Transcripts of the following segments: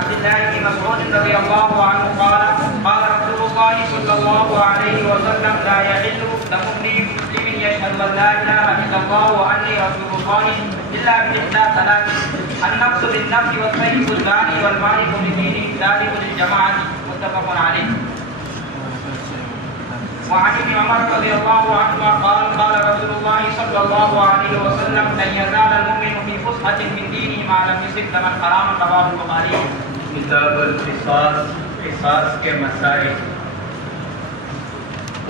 عبد الله بن مسعود رضي الله عنه قال قال رسول الله صلى الله عليه وسلم لا يحل دم امرئ مسلم يشهد ان لا اله الا الله واني رسول الله الا باحدى ثلاث النفس بالنفس والسيف الزاني والمالك بدينه السابق للجماعه متفق عليه. وعن ابن عمر رضي الله عنهما قال قال رسول الله صلى الله عليه وسلم لن يزال المؤمن في فسحة من دينه ما لم يصب دما حراما رواه البخاري. کتاب القصاص، قصاص کے مسائل.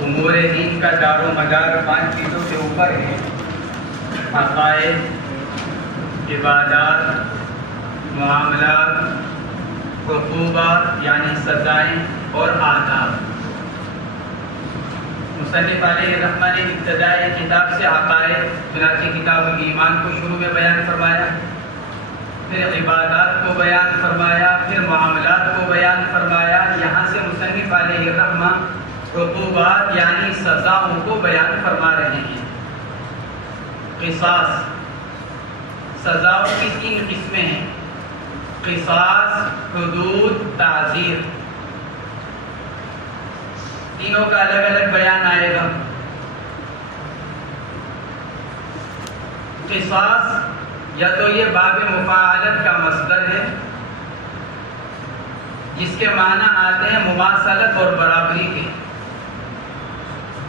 امور دین کا دار و مدار 5 چیزوں کے اوپر ہے: عقائد، عبادات، معاملات، عقوبات یعنی سزائیں اور آداب. مصنف علیہ الرحمہ نے ابتدائی کتاب سے عقائد چنانچہ کتاب ایمان کو شروع میں بیان فرمایا، پھر عبادات کو بیان فرمایا، پھر معاملات کو بیان فرمایا. یہاں سے مصنف علیہ الرحمہ عقوبات یعنی سزاؤں کو بیان فرما رہے ہیں. قصاص، سزاؤں کی 3 قسمیں ہیں: قصاص، حدود، تعزیر. تینوں کا الگ الگ بیان آئے گا. قصاص یا تو یہ باب مفاعلت کا مصدر ہے جس کے معنی آتے ہیں مماثلت اور برابری کے.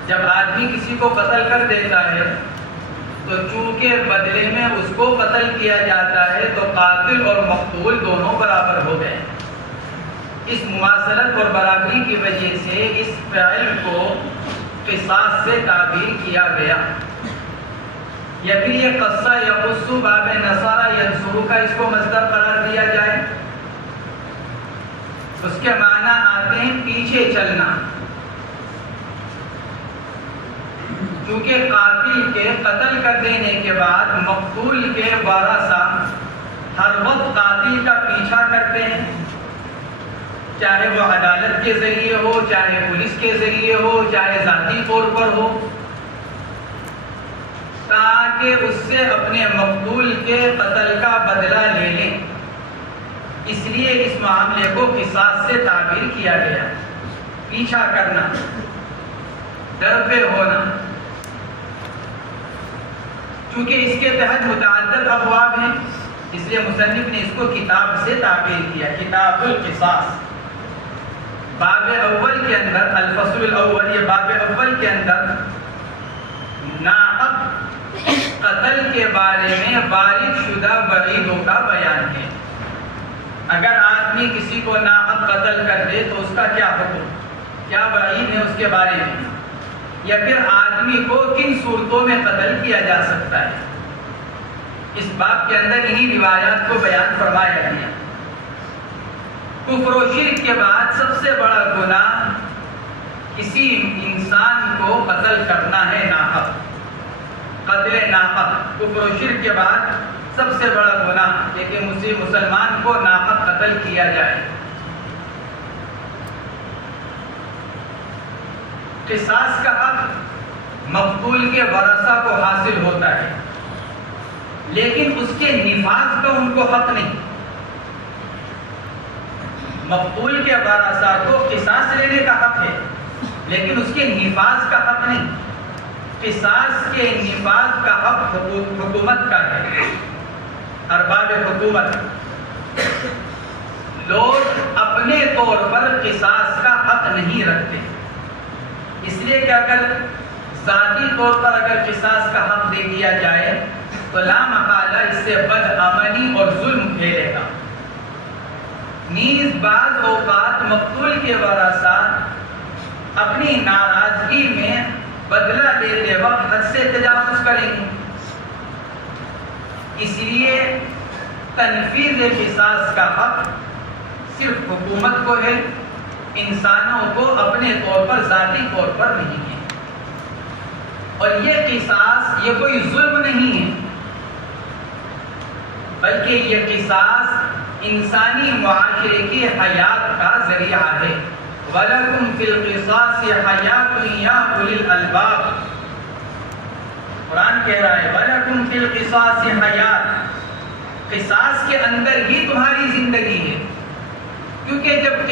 جب آدمی کسی کو قتل کر دیتا ہے تو چونکہ بدلے میں اس کو قتل کیا جاتا ہے تو قاتل اور مقتول دونوں برابر ہو گئے. اس مماثلت اور برابری کی وجہ سے اس فعل کو قصاص سے تعبیر کیا گیا. یا پھر یہ قصہ یقص باب نصارہ ینصر کا اس کو مصدر قرار دیا جائے. اس کے معنی آتے ہیں پیچھے چلنا. کیونکہ قاتل کے قتل کر دینے کے بعد مقتول کے وارثہ ہر وقت قاتل کا پیچھا کرتے ہیں، چاہے وہ عدالت کے ذریعے ہو، چاہے پولیس کے ذریعے ہو، چاہے ذاتی طور پر ہو، تاکہ اس سے اپنے مقتول کے قتل کا بدلہ لے لیں. اس لیے اس معاملے کو قصاص سے تعبیر کیا گیا. پیچھا کرنا، ڈر پہ ہونا. چونکہ اس کے تحت متعدد ابواب ہیں اس لیے مصنف نے اس کو کتاب سے تعبیر کیا. کتاب القصاص. باب اول کے اندر الفصل الاول، یہ باب اول کے اندر ناحق قتل کے بارے میں وارد شدہ وعیدوں کا بیان ہے. اگر آدمی کسی کو ناحق قتل کر دے تو اس کا کیا حکم، کیا وعید ہے اس کے بارے میں، یا پھر آدمی کو کن صورتوں میں قتل کیا جا سکتا ہے. اس باب کے اندر انہی روایات کو بیان فرمایا گیا. کفر و شرک کے بعد سب سے بڑا گناہ کسی انسان کو قتل کرنا ہے ناحق. قتل ناحق کفر و شرک کے بعد سب سے بڑا گناہ ہے کہ مسلمان کو ناحق قتل کیا جائے. قصاص کا حق مقتول کے ورثہ کو حاصل ہوتا ہے، لیکن اس کے نفاذ کا ان کو حق نہیں. مقتول کے ورثہ کو قصاص لینے کا حق ہے لیکن اس کے نفاذ کا حق نہیں. قصاص کے نفاذ کا حق حکومت کا ہے، ارباب حکومت. لوگ اپنے طور پر قصاص کا حق نہیں رکھتے، اس لیے کہ اگر ذاتی طور پر اگر قصاص کا حق دے دیا جائے تو لا محالہ اس سے بدامنی اور ظلم پھیلے گا. نیز بعض اوقات مقتول کے ورثہ اپنی ناراضگی میں بدلہ لیتے وقت حد سے تجاوز کریں گے. اس لیے تنفیذ قصاص کا حق صرف حکومت کو ہے، انسانوں کو اپنے طور پر ذاتی طور پر نہیں ہے. اور یہ قصاص یہ کوئی ظلم نہیں ہے بلکہ یہ قصاص انسانی معاشرے کی حیات کا ذریعہ ہے. وَلَكُمْ فِي الْقِصَاصِ حَيَاةٌ يَا أُولِي الْأَلْبَابِ. قرآن کہہ رہا ہے وَلَكُمْ فِي الْقِصَاصِ حَيَاةٌ، قصاص کے اندر ہی تمہاری زندگی ہے.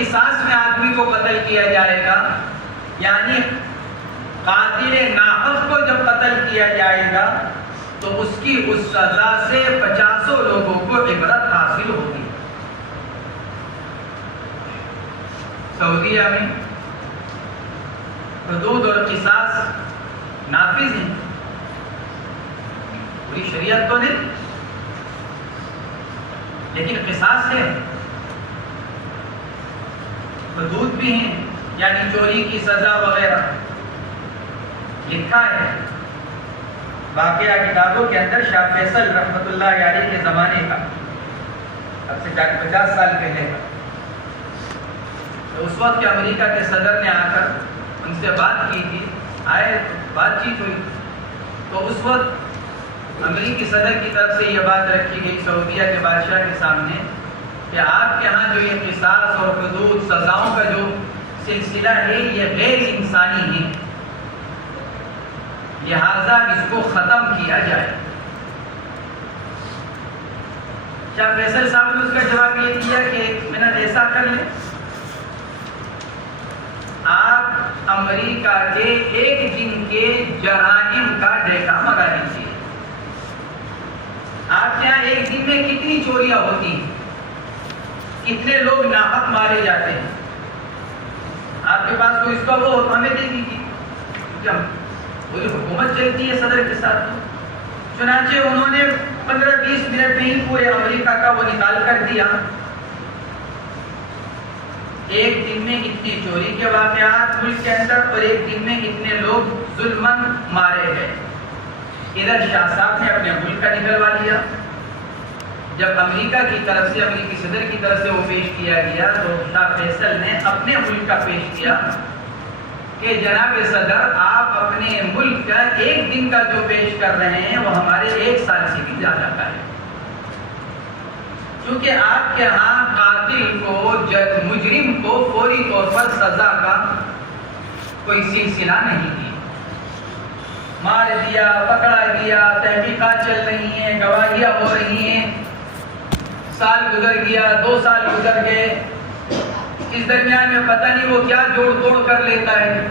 قصاص میں آدمی کو قتل کیا جائے گا، یعنی قاتل ناحق کو جب قتل کیا جائے گا تو اس کی اس سزا سے 50 لوگوں کو عبرت حاصل ہوگی۔ سعودیہ میں حدود اور قصاص نافذ ہیں، پوری شریعت تو نہیں لیکن قصاص ہے، حدود بھی ہیں، یعنی چوری کی سزا وغیرہ لکھا ہے۔ واقعہ کتابوں کے اندر شاہ فیصل رحمۃ اللہ علیہ کے زمانے کا، اب سے 50 سال پہلے کا، تو اس وقت کے امریکہ کے صدر نے آ کر ان سے بات کی تھی، آئے بات چیت ہوئی، تو اس وقت امریکی صدر کی طرف سے یہ بات رکھی گئی سعودیہ کے بادشاہ کے سامنے کہ آپ کے ہاں جو یہ قصاص اور حدود سزاؤں کا جو سلسلہ ہے یہ غیر انسانی ہے، لہذا اس کو ختم کیا جائے۔ شاہ فیصل صاحب نے اس کا جواب یہ دیا کہ میں نے ایسا کر لیں، آپ امریکہ کے ایک دن کے جرائم کا ڈیٹا منگا لیجیے، آپ کے یہاں ایک دن میں کتنی چوریاں ہوتی ہیں، کتنے لوگ ناحق مارے جاتے ہیں، آپ کے پاس کوئی اس کا وہ ہمیں دے دیجیے، پوری حکومت چلتی ہے صدر کے ساتھ۔ چنانچہ انہوں نے 15-20 منٹ میں ہی پورے امریکہ کا وہ نکال کر دیا، ایک دن میں اتنی چوری کے واقعات ملک کے اندر اور ایک دن میں اتنے لوگ ظلمن مارے گئے۔ ادھر شاہ صاحب نے اپنے ملک کا نکلوا لیا، جب امریکہ کی طرف سے امریکی صدر کی طرف سے وہ پیش کیا گیا تو شاہ فیصل نے اپنے ملک کا پیش کیا کہ جناب صدر آپ اپنے ملک کا ایک دن کا جو پیش کر رہے ہیں وہ ہمارے 1 سال سے بھی زیادہ کا ہے، کیونکہ آپ کے ہاں قاتل کو مجرم کو فوری طور پر سزا کا کوئی سلسلہ نہیں دی، مار دیا، پکڑا گیا، تحقیقات چل رہی ہیں، گواہیاں ہو رہی ہیں، سال گزر گیا، 2 سال گزر گئے، اس درمیان میں پتہ نہیں وہ کیا جوڑ توڑ کر لیتا ہے،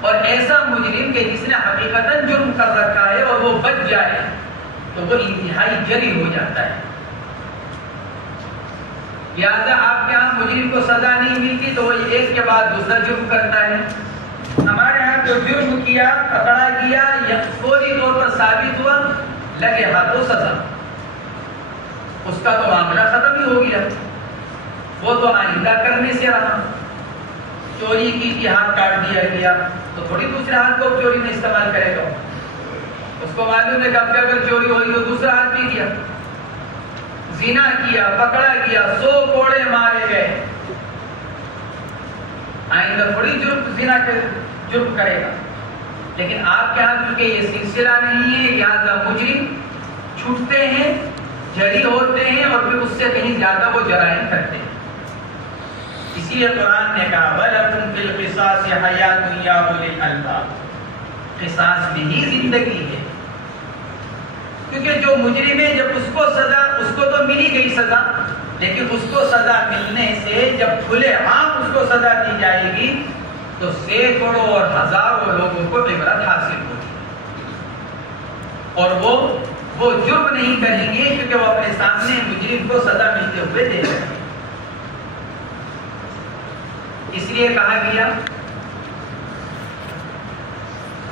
اور ایسا مجرم کہ جس نے حقیقتاً جرم کر رکھا ہے اور وہ بچ جائے تو وہ انتہائی جری ہو جاتا ہے، لہٰذا آپ کے ہاں مجرم کو سزا نہیں ملتی تو وہ ایک کے بعد دوسرا جرم کرتا ہے۔ ہمارے ہاں جو جرم کیا، پکڑا گیا یا فوری طور پر ثابت ہوا، لگے ہاتھوں سزا، اس کا تو معاملہ ختم ہی ہو گیا، وہ تو آئندہ کرنے سے رہا، چوری کی ہاتھ کاٹ دیا گیا تو تھوڑی دوسرے ہاتھ کو چوری میں استعمال کرے گا، اس کو معلوم ہے کہ اب اگر چوری ہوئی تو دوسرا ہاتھ بھی کیا، زنا کیا، پکڑا گیا، 100 کوڑے مارے گئے، آئندہ تھوڑی زنا جرم کرے گا، لیکن آپ کے ہاں کیونکہ یہ سلسلہ نہیں ہے لہذا مجرم چھوٹتے ہیں، جری ہوتے ہیں اور پھر اس سے کہیں زیادہ وہ جرائم کرتے ہیں۔ اسی لیے قرآن نے کہا وَلَكُمْ فِي الْقِصَاصِ حَيَاةٌ يَا أُولِي الْأَلْبَابِ، قصاص میں ہی زندگی ہے، کیونکہ جو مجرم ہے جب اس کو سزا، اس کو تو ملی گئی سزا، لیکن اس کو سزا ملنے سے جب کھلے عام اس کو سزا دی جائے گی تو سینکڑوں اور ہزاروں لوگوں کو عبرت حاصل ہوگی، اور وہ جرم نہیں کریں گے کیونکہ وہ اپنے سامنے مجرم کو سزا ملتے ہوئے دیکھ رہے ہیں۔ اس لیے کہا گیا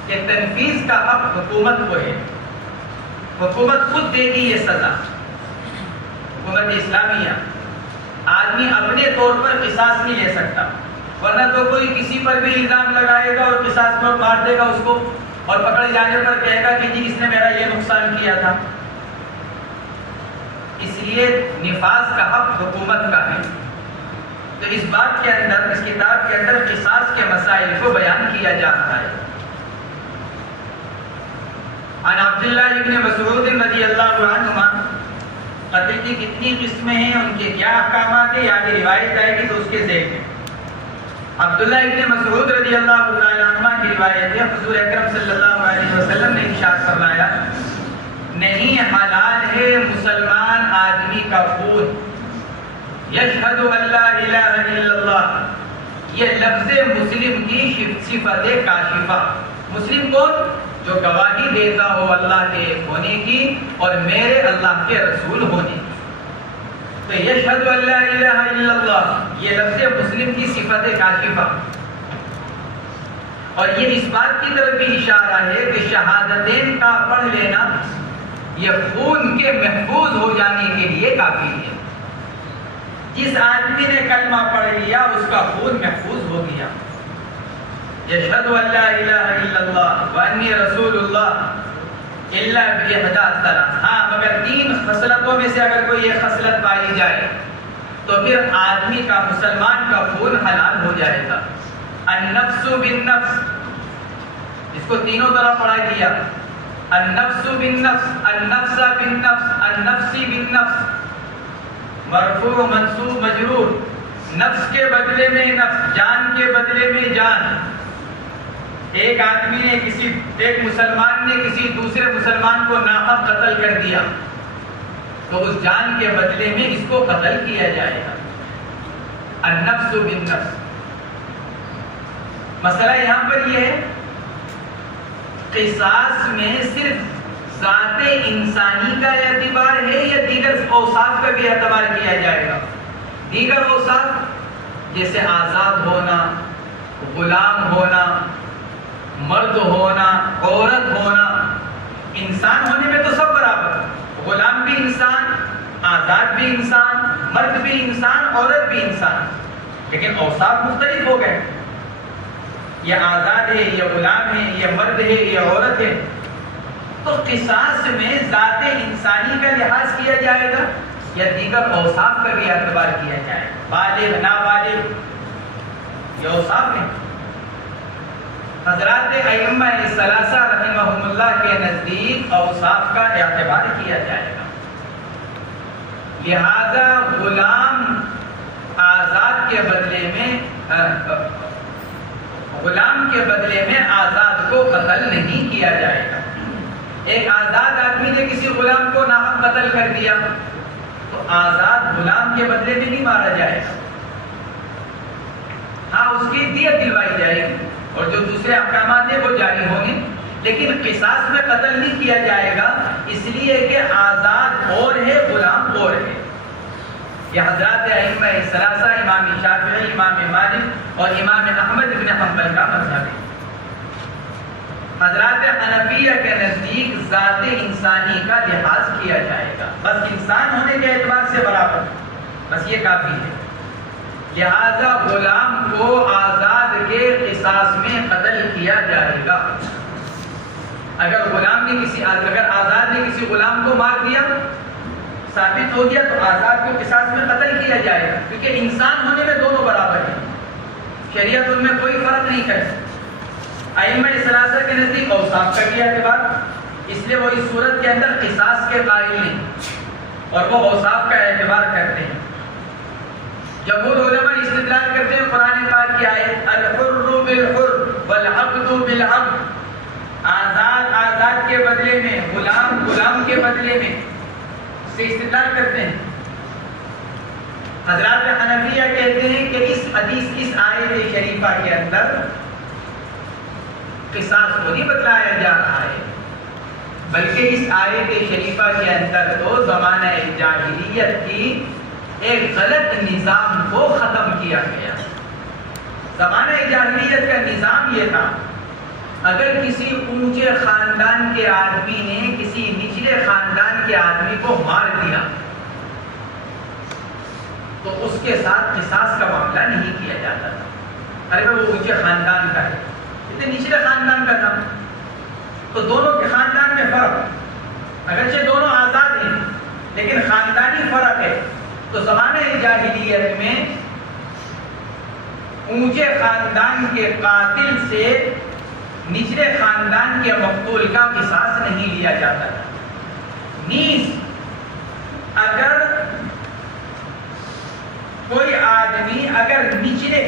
کہ تنفیذ کا حق حکومت کو ہے، حکومت خود دے گی یہ سزا، حکومت اسلامیہ، آدمی اپنے طور پر قصاص نہیں لے سکتا، ورنہ تو کوئی کسی پر بھی الزام لگائے گا اور قصاص میں مار دے گا اس کو، اور پکڑے جانے پر کہے گا کہ جی اس نے میرا یہ نقصان کیا تھا۔ اس لیے نفاذ کا حق حکومت کا ہے۔ تو اس بات کے اندر، اس کتاب کے اندر قصاص کے مسائل کو بیان کیا جا رہا ہے۔ عن عبداللہ ابن مسعود رضی اللہ عنہما، قتل کی کتنی قسمیں ہیں، ان کے کیا احکامات ہیں، یعنی روایت آئے گی تو اس کے ذیل میں عبداللہ ابن مسعود رضی اللہ عنہما کی روایت ہے، حضور اکرم صلی اللہ علیہ وسلم نے ارشاد فرمایا، نہیں حلال ہے مسلمان آدمی کا خون، یشہد ان لا الہ الا اللہ، یہ لفظ مسلم کی صفت کاشفہ۔ مسلم کون؟ جو گواہی دیتا ہو اللہ کے ہونے کی اور میرے اللہ کے رسول ہونے کی۔ تو یشہد ان لا الہ الا اللہ، یہ لفظ مسلم کی صفت کاشفہ، اور یہ اس بات کی طرف بھی اشارہ ہے کہ شہادتین کا پڑھ لینا یہ خون کے محفوظ ہو جانے کے لیے کافی ہے۔ جس آدمی نے کلمہ پڑھ لیا اس کا خون محفوظ ہو گیا۔ یشہد ان لا الہ الا اللہ وانی رسول اللہ الا باحدى ثلاث، ہاں مگر 3 خصلتوں میں سے اگر کوئی یہ خصلت پائی جائے تو پھر آدمی کا، مسلمان کا خون حلال ہو جائے گا۔ النفس بالنفس، اس کو تینوں طرح پڑھا گیا، النفس بالنفس، النفس بالنفس، النفسی بالنفس، مرفوع منصوب مجرور، نفس کے بدلے میں نفس، جان کے بدلے میں جان۔ ایک آدمی نے ایک مسلمان نے کسی دوسرے مسلمان کو ناحق قتل کر دیا تو اس جان کے بدلے میں اس کو قتل کیا جائے گا۔ النفس بالنفس۔ مسئلہ یہاں پر یہ ہے، قصاص میں صرف ذات انسانی کا اعتبار ہے یا دیگر اوصاف کا بھی اعتبار کیا جائے گا؟ دیگر اوصاف جیسے آزاد ہونا، غلام ہونا، مرد ہونا، عورت ہونا، انسان ہونے میں تو سب برابر، غلام بھی انسان، آزاد بھی انسان، مرد بھی انسان، عورت بھی انسان، لیکن اوصاف مختلف ہو گئے۔ یہ آزاد ہے، یہ غلام ہے، یہ مرد ہے، یہ عورت ہے۔ تو قصاص میں ذات انسانی کا لحاظ کیا جائے گا یا دیگر اوصاف کا بھی اعتبار کیا جائے گا؟ بالغ، نابالغ، یہ اوصاف ہیں۔ حضرات ائمہ ثلاثہ رحمہم اللہ کے نزدیک اوصاف کا اعتبار کیا جائے گا، لہذا غلام آزاد کے بدلے میں غلام کے بدلے میں آزاد کو قتل نہیں کیا جائے گا۔ ایک آزاد آدمی نے کسی غلام کو ناحق قتل کر دیا تو آزاد غلام کے بدلے میں نہیں مارا جائے گا، ہاں اس کی دیت دلوائی جائے گی اور جو دوسرے احکامات ہیں وہ جاری ہوں گے، لیکن قصاص میں قتل نہیں کیا جائے گا، اس لیے کہ آزاد اور ہے، غلام اور ہے۔ یہ حضرات ائمہ ثلاثہ، امام شافعی، امام مالک اور امام احمد بن حنبل کا مذہب ہے۔ حضرات حنفیہ کے نزدیک ذات انسانی کا لحاظ کیا جائے گا، بس انسان ہونے کے اعتبار سے برابر، بس یہ کافی ہے۔ لہذا غلام کو آزاد کے قصاص میں قتل کیا جائے گا۔ اگر آزاد نے کسی غلام کو مار دیا، ثابت ہو گیا، تو آزاد کو قصاص میں قتل کیا جائے گا، کیونکہ انسان ہونے میں دونوں برابر ہیں، شریعت ان میں کوئی فرق نہیں کرتی۔ ائمہ ثلاثہ کے نزدیک اوصاف کا بھی اعتبار، اس لیے وہ اس صورت کے اندر قصاص کے قائل نہیں اور وہ اوصاف کا اعتبار کرتے ہیں۔ جمہور علماء استدلال کرتے ہیں قرآن پاک کی آیت الحر بالحر والعبد بالعبد، آزاد کے بدلے میں، غلام کے بدلے میں، سے استدلال کرتے ہیں۔ حضرات حنفیہ کہتے ہیں کہ اس آیت شریفہ کے اندر قصاص کو نہیں بتلایا جا رہا ہے، بلکہ اس آیت شریفہ کے اندر تو زمانہ جاہلیت کی ایک غلط نظام کو ختم کیا گیا۔ زمانہ جاہلیت کا نظام یہ تھا، اگر کسی اونچے خاندان کے آدمی نے کسی نچلے خاندان کے آدمی کو مار دیا تو اس کے ساتھ قصاص کا معاملہ نہیں کیا جاتا تھا۔ ارے وہ اونچے خاندان کا ہے، اتنے نچلے خاندان کا تھا، تو دونوں کے خاندان میں فرق، اگرچہ دونوں آزاد ہیں لیکن خاندانی فرق ہے۔ تو زمانہ جاہلیت میں اونچے خاندان کے قاتل سے نچلے خاندان کے مقتول کا قصاص نہیں لیا جاتا تھا۔ نیز اگر کوئی آدمی اگر نچلے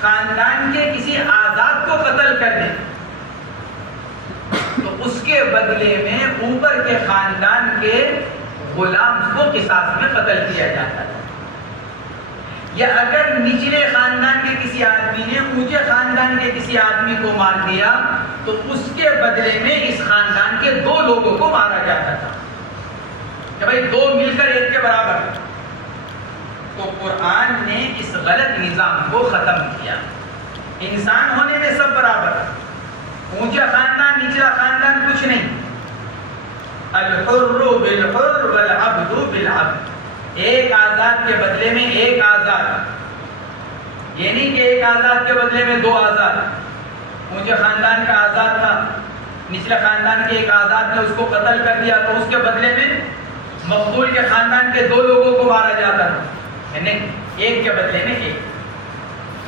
خاندان کے کسی آزاد کو قتل کر دے تو اس کے بدلے میں اوپر کے خاندان کے غلام کو قصاص میں قتل کیا جاتا تھا. یا اگر نچلے خاندان کے کسی آدمی نے اونچے خاندان کے کسی آدمی کو مار دیا تو اس کے بدلے میں اس خاندان کے 2 لوگوں کو مارا جاتا تھا کہ بھائی 2 مل کر 1 کے برابر. تو قرآن نے اس غلط نظام کو ختم کیا. انسان ہونے میں سب برابر، اونچا خاندان نچلا خاندان کچھ نہیں. الحر بالحر والعبد بالعبد. ایک آزاد کے بدلے میں ایک آزاد، یہ نہیں کہ ایک آزاد کے بدلے میں 2 آزاد. اونچے خاندان کا آزاد تھا، نچلے خاندان کے ایک آزاد نے اس کو قتل کر دیا تو اس کے بدلے میں مقتول کے خاندان کے 2 لوگوں کو مارا جاتا تھا. نہیں، ایک کے بدلے میں ایک.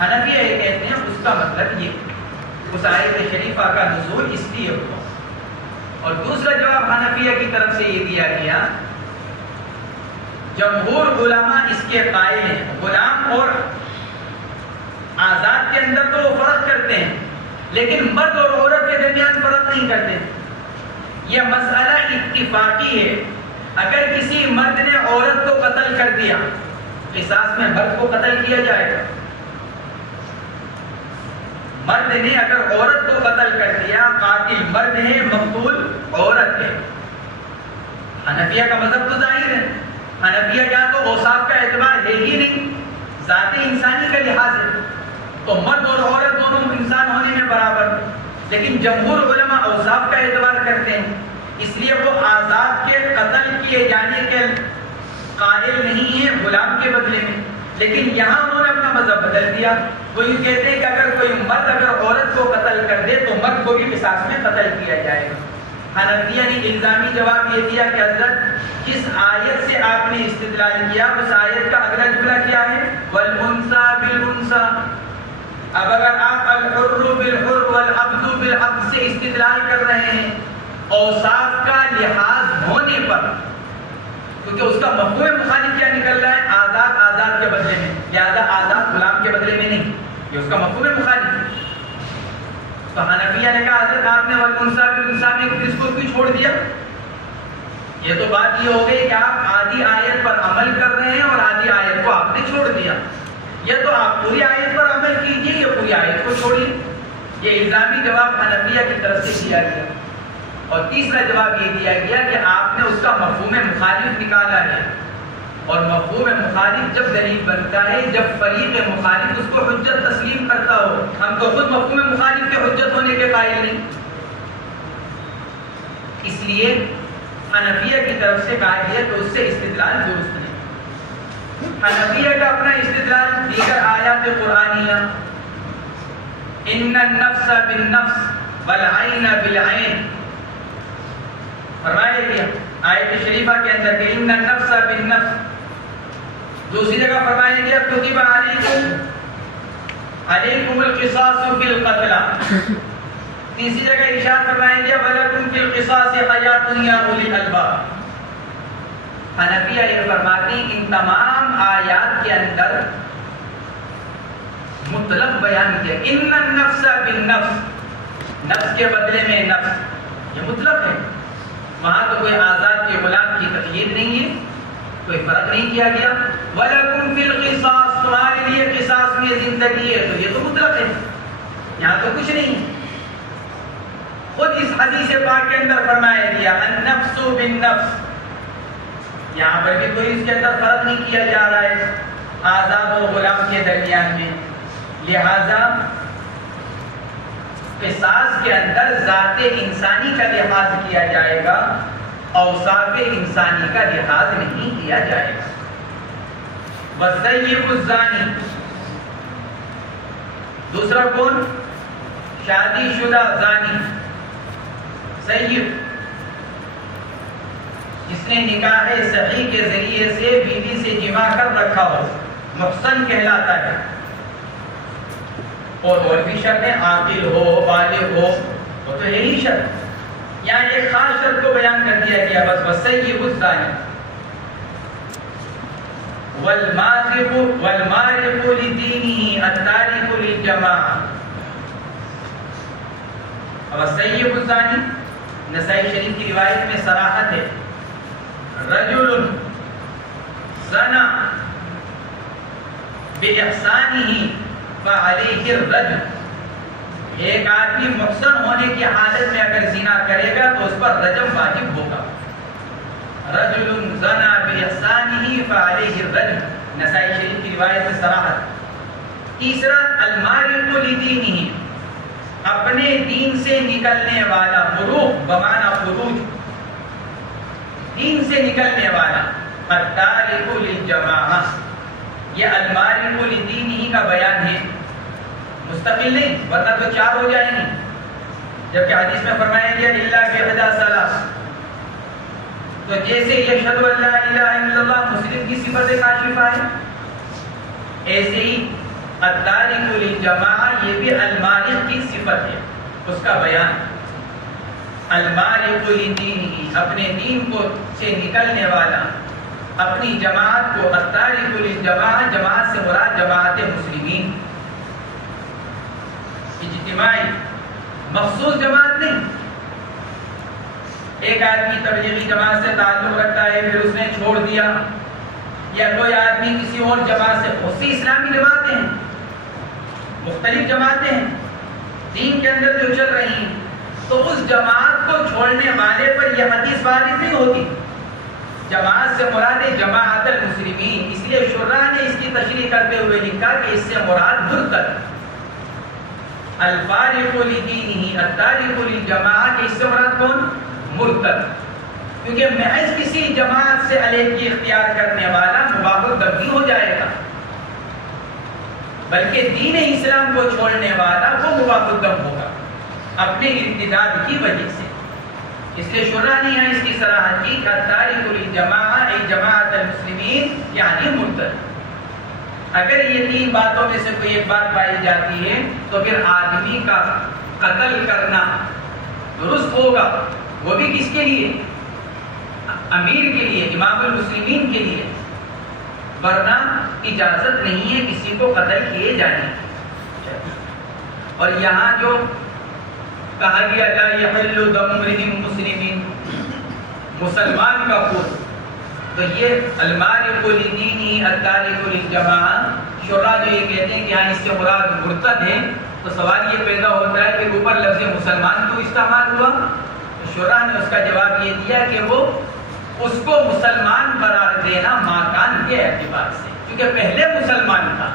حنفیہ یہ کہتے ہیں اس کا مطلب یہ اس آیت شریفہ کا نزول اس لیے ہوا. اور دوسرا جواب حنفیہ کی طرف سے یہ دیا گیا، جمہور علماء اس کے قائل ہیں غلام اور آزاد کے اندر تو وہ فرق کرتے ہیں لیکن مرد اور عورت کے درمیان فرق نہیں کرتے. یہ مسئلہ اتفاقی ہے. اگر کسی مرد نے عورت کو قتل کر دیا قصاص میں مرد کو قتل کیا جائے گا. مرد نے اگر عورت کو قتل کر دیا، قاتل مرد ہے مقتول عورت ہے. حنفیہ کا مذہب تو ظاہر ہے، حنفیہ کیا تو اوصاف کا اعتبار ہے ہی نہیں، ذات انسانی کا لحاظ ہے تو مرد اور عورت دونوں انسان ہونے میں برابر. لیکن جمہور علماء اوصاف کا اعتبار کرتے ہیں، اس لیے وہ آزاد کے قتل کیے جانے کے قائل نہیں ہیں غلام کے بدلے میں. لیکن یہاں انہوں نے اپنا مذہب بدل دیا. وہ یہ کہتے ہیں کہ اگر کوئی مرد اگر عورت کو قتل کر دے تو مرد کو بھی قصاص میں قتل کیا جائے گا. حنفیہ نے الزامی جواب یہ دیا کہ حضرت جس آیت سے آپ نے استدلال کیا اس آیت کا اگلا جملہ کیا ہے؟ والانثى بالانثى. اب اگر آپ الحر بالحر والعبد بالعبد سے استدلال کر رہے ہیں اوصاف کا لحاظ ہونے پر، کیونکہ اس کا مفہوم مخالف کیا نکل رہا ہے؟ آزاد آزاد کے بدلے میں، لہذا آزاد غلام کے بدلے میں نہیں، یہ اس کا مفہوم مخالف ہے. تو حنفیہ نے کہا حضرت آپ نے والانثى بالانثى میں کس کو کیوں چھوڑ دیا؟ یہ تو بات یہ ہو گئی کہ آپ آدھی آیت پر عمل کر رہے ہیں اور آدھی آیت کو آپ نے چھوڑ دیا. یہ تو آپ پوری آیت پر عمل کیجئے یا پوری آیت کو چھوڑیے. یہ الزامی جواب حنفیہ کی طرف سے دیا گیا. اور تیسرا جواب یہ دیا گیا کہ آپ نے اس کا مفہوم مخالف نکالا ہے، اور مفہوم مخالف جب دلیل بنتا ہے جب فریق مخالف اس کو حجت تسلیم کرتا ہو. ہم تو خود مفہوم مخالف کے حجت ہونے کے قائل نہیں، اس لیے حنفیہ کی طرف سے کہا گیا تو اس سے استدلال درست نہیں. حنفیہ کا اپنا استدلال دیگر آیات قرآنیہ ان النفس بالنفس والعین بالعین فرمایا گیا آیت شریفہ کے اندر کہ ان النفس بالنفس. دوسری جگہ فرمایا گیا کتب علیکم القصاص فی القتلى. تیسری جگہ ارشاد فرمایا گیا وَلَكُمْ فِي الْقِصَاصِ حَيَاةٌ يَا أُولِي الْأَلْبَابِ. حنفیہ یہ فرماتی ہیں ان تمام آیات کے اندر مطلق بیان کیا ان النفس بالنفس، نفس کے بدلے میں نفس، یہ مطلق ہے. وہاں تو کوئی آزاد کے غلام کی تقیید نہیں ہے، کوئی فرق نہیں کیا گیا. وَلَكُمْ فِي الْقِصَاصِ، تمہارے لیے قصاص میں زندگی ہے، تو یہ تو مطلق ہے، یہاں تو کچھ نہیں ہے. خود اس حدیث پاک کے اندر فرمایا گیا النفس بالنفس، یہاں پر بھی کوئی اس کے اندر فرق نہیں کیا جا رہا ہے آزاد اور غلام کے درمیان میں. لہذا قصاص کے اندر ذات انسانی کا لحاظ کیا جائے گا، اوصاف انسانی کا لحاظ نہیں کیا جائے گا. والسیب الزانی، دوسرا کون؟ شادی شدہ زانی. سیب جس نے نکاح صحیح کے ذریعے سے بیوی سے جمع کر رکھا ہو محسن کہلاتا ہے. اور بھی شرطیں عاقل ہو بالغ ہو، وہ تو یہی شرط، یہاں ایک خاص شرط کو بیان کر دیا گیا بس والسیب الزانی. والمارق لدینہ التارک للجماعہ. والسیب الزانی نسائی شریف کی روایت میں صراحت ہے رجل زنا بإحسانه فعليه الرجم، ایک آدمی محسن ہونے کی حالت میں اگر زنا کرے گا تو اس پر رجم واجب ہوگا. رجل زنا بإحسانه فعليه الرجم، نسائی شریف کی روایت میں صراحت. تیسرا المارق لدینہ، اپنے دین سے نکلنے والا، فروغ بمعنی خروج، دین سے نکلنے والا. التارک للجماعہ، یہ المارق لدینہ کا بیان ہے، مستقل نہیں، ورنہ تو چار ہو جائیں گے. جبکہ حدیث میں فرمایا گیا الا بإحدى ثلاث، تو جیسے یشہد ان لا الہ الا اللہ مسلم کی صفت کاشفہ ہے، ایسے ہی التارک للجماعہ یہ بھی المارق کی صفت ہے، اس کا بیان. المارق لدینہ، اپنے دین کو سے نکلنے والا، اپنی جماعت کو. التارک للجماعہ، جماعت سے مراد جماعت مسلمین، اجتماعی مخصوص جماعت نہیں. ایک آدمی تبلیغی جماعت سے تعلق رکھتا ہے پھر اس نے چھوڑ دیا، یا کوئی آدمی کسی اور جماعت سے. بہت سی اسلامی جماعتیں ہیں، مختلف جماعتیں ہیں دین کے اندر جو چل رہی ہیں، تو اس جماعت کو چھوڑنے والے پر یہ حدیث وارد نہیں ہوتی. جماعت سے مراد جماعت المسلمین، اس لیے شراح نے اس کی تشریح کرتے ہوئے لکھا کہ اس سے مراد مرتد. الفارق لدینہ التارک للجماعہ، کہ اس سے مراد کون؟ مرتد. کیونکہ محض کسی جماعت سے علیحدگی اختیار کرنے والا مباح الدم نہیں ہو جائے گا، بلکہ دین اسلام کو چھوڑنے والا وہ مباح الدم ہوگا اپنے ارتداد کی وجہ سے. اس لیے شراح نے یہاں اس کی صراحت کی کہ التارک للجماعہ ای جماعت المسلمین یعنی مرتد. اگر یہ تین باتوں میں سے کوئی ایک بات پائی جاتی ہے تو پھر آدمی کا قتل کرنا درست ہوگا، وہ بھی کس کے لیے؟ امیر کے لیے، امام المسلمین کے لیے، ورنہ اجازت نہیں ہے کسی کو قتل کیے جانے کی. اور یہاں جو کہا گیا لا یحل دم امرئ مسلم، مسلمان کا خون، تو یہ المارق لدینہ التارک للجماعہ، شراح جو یہ کہتے ہیں کہ ہاں اس سے مراد مرتد ہے، تو سوال یہ پیدا ہوتا ہے کہ اوپر لفظ مسلمان کیوں استعمال ہوا؟ شراح نے اس کا جواب یہ دیا کہ وہ اس کو مسلمان قرار دینا ماکان کے اعتبار سے، کیونکہ پہلے مسلمان تھا،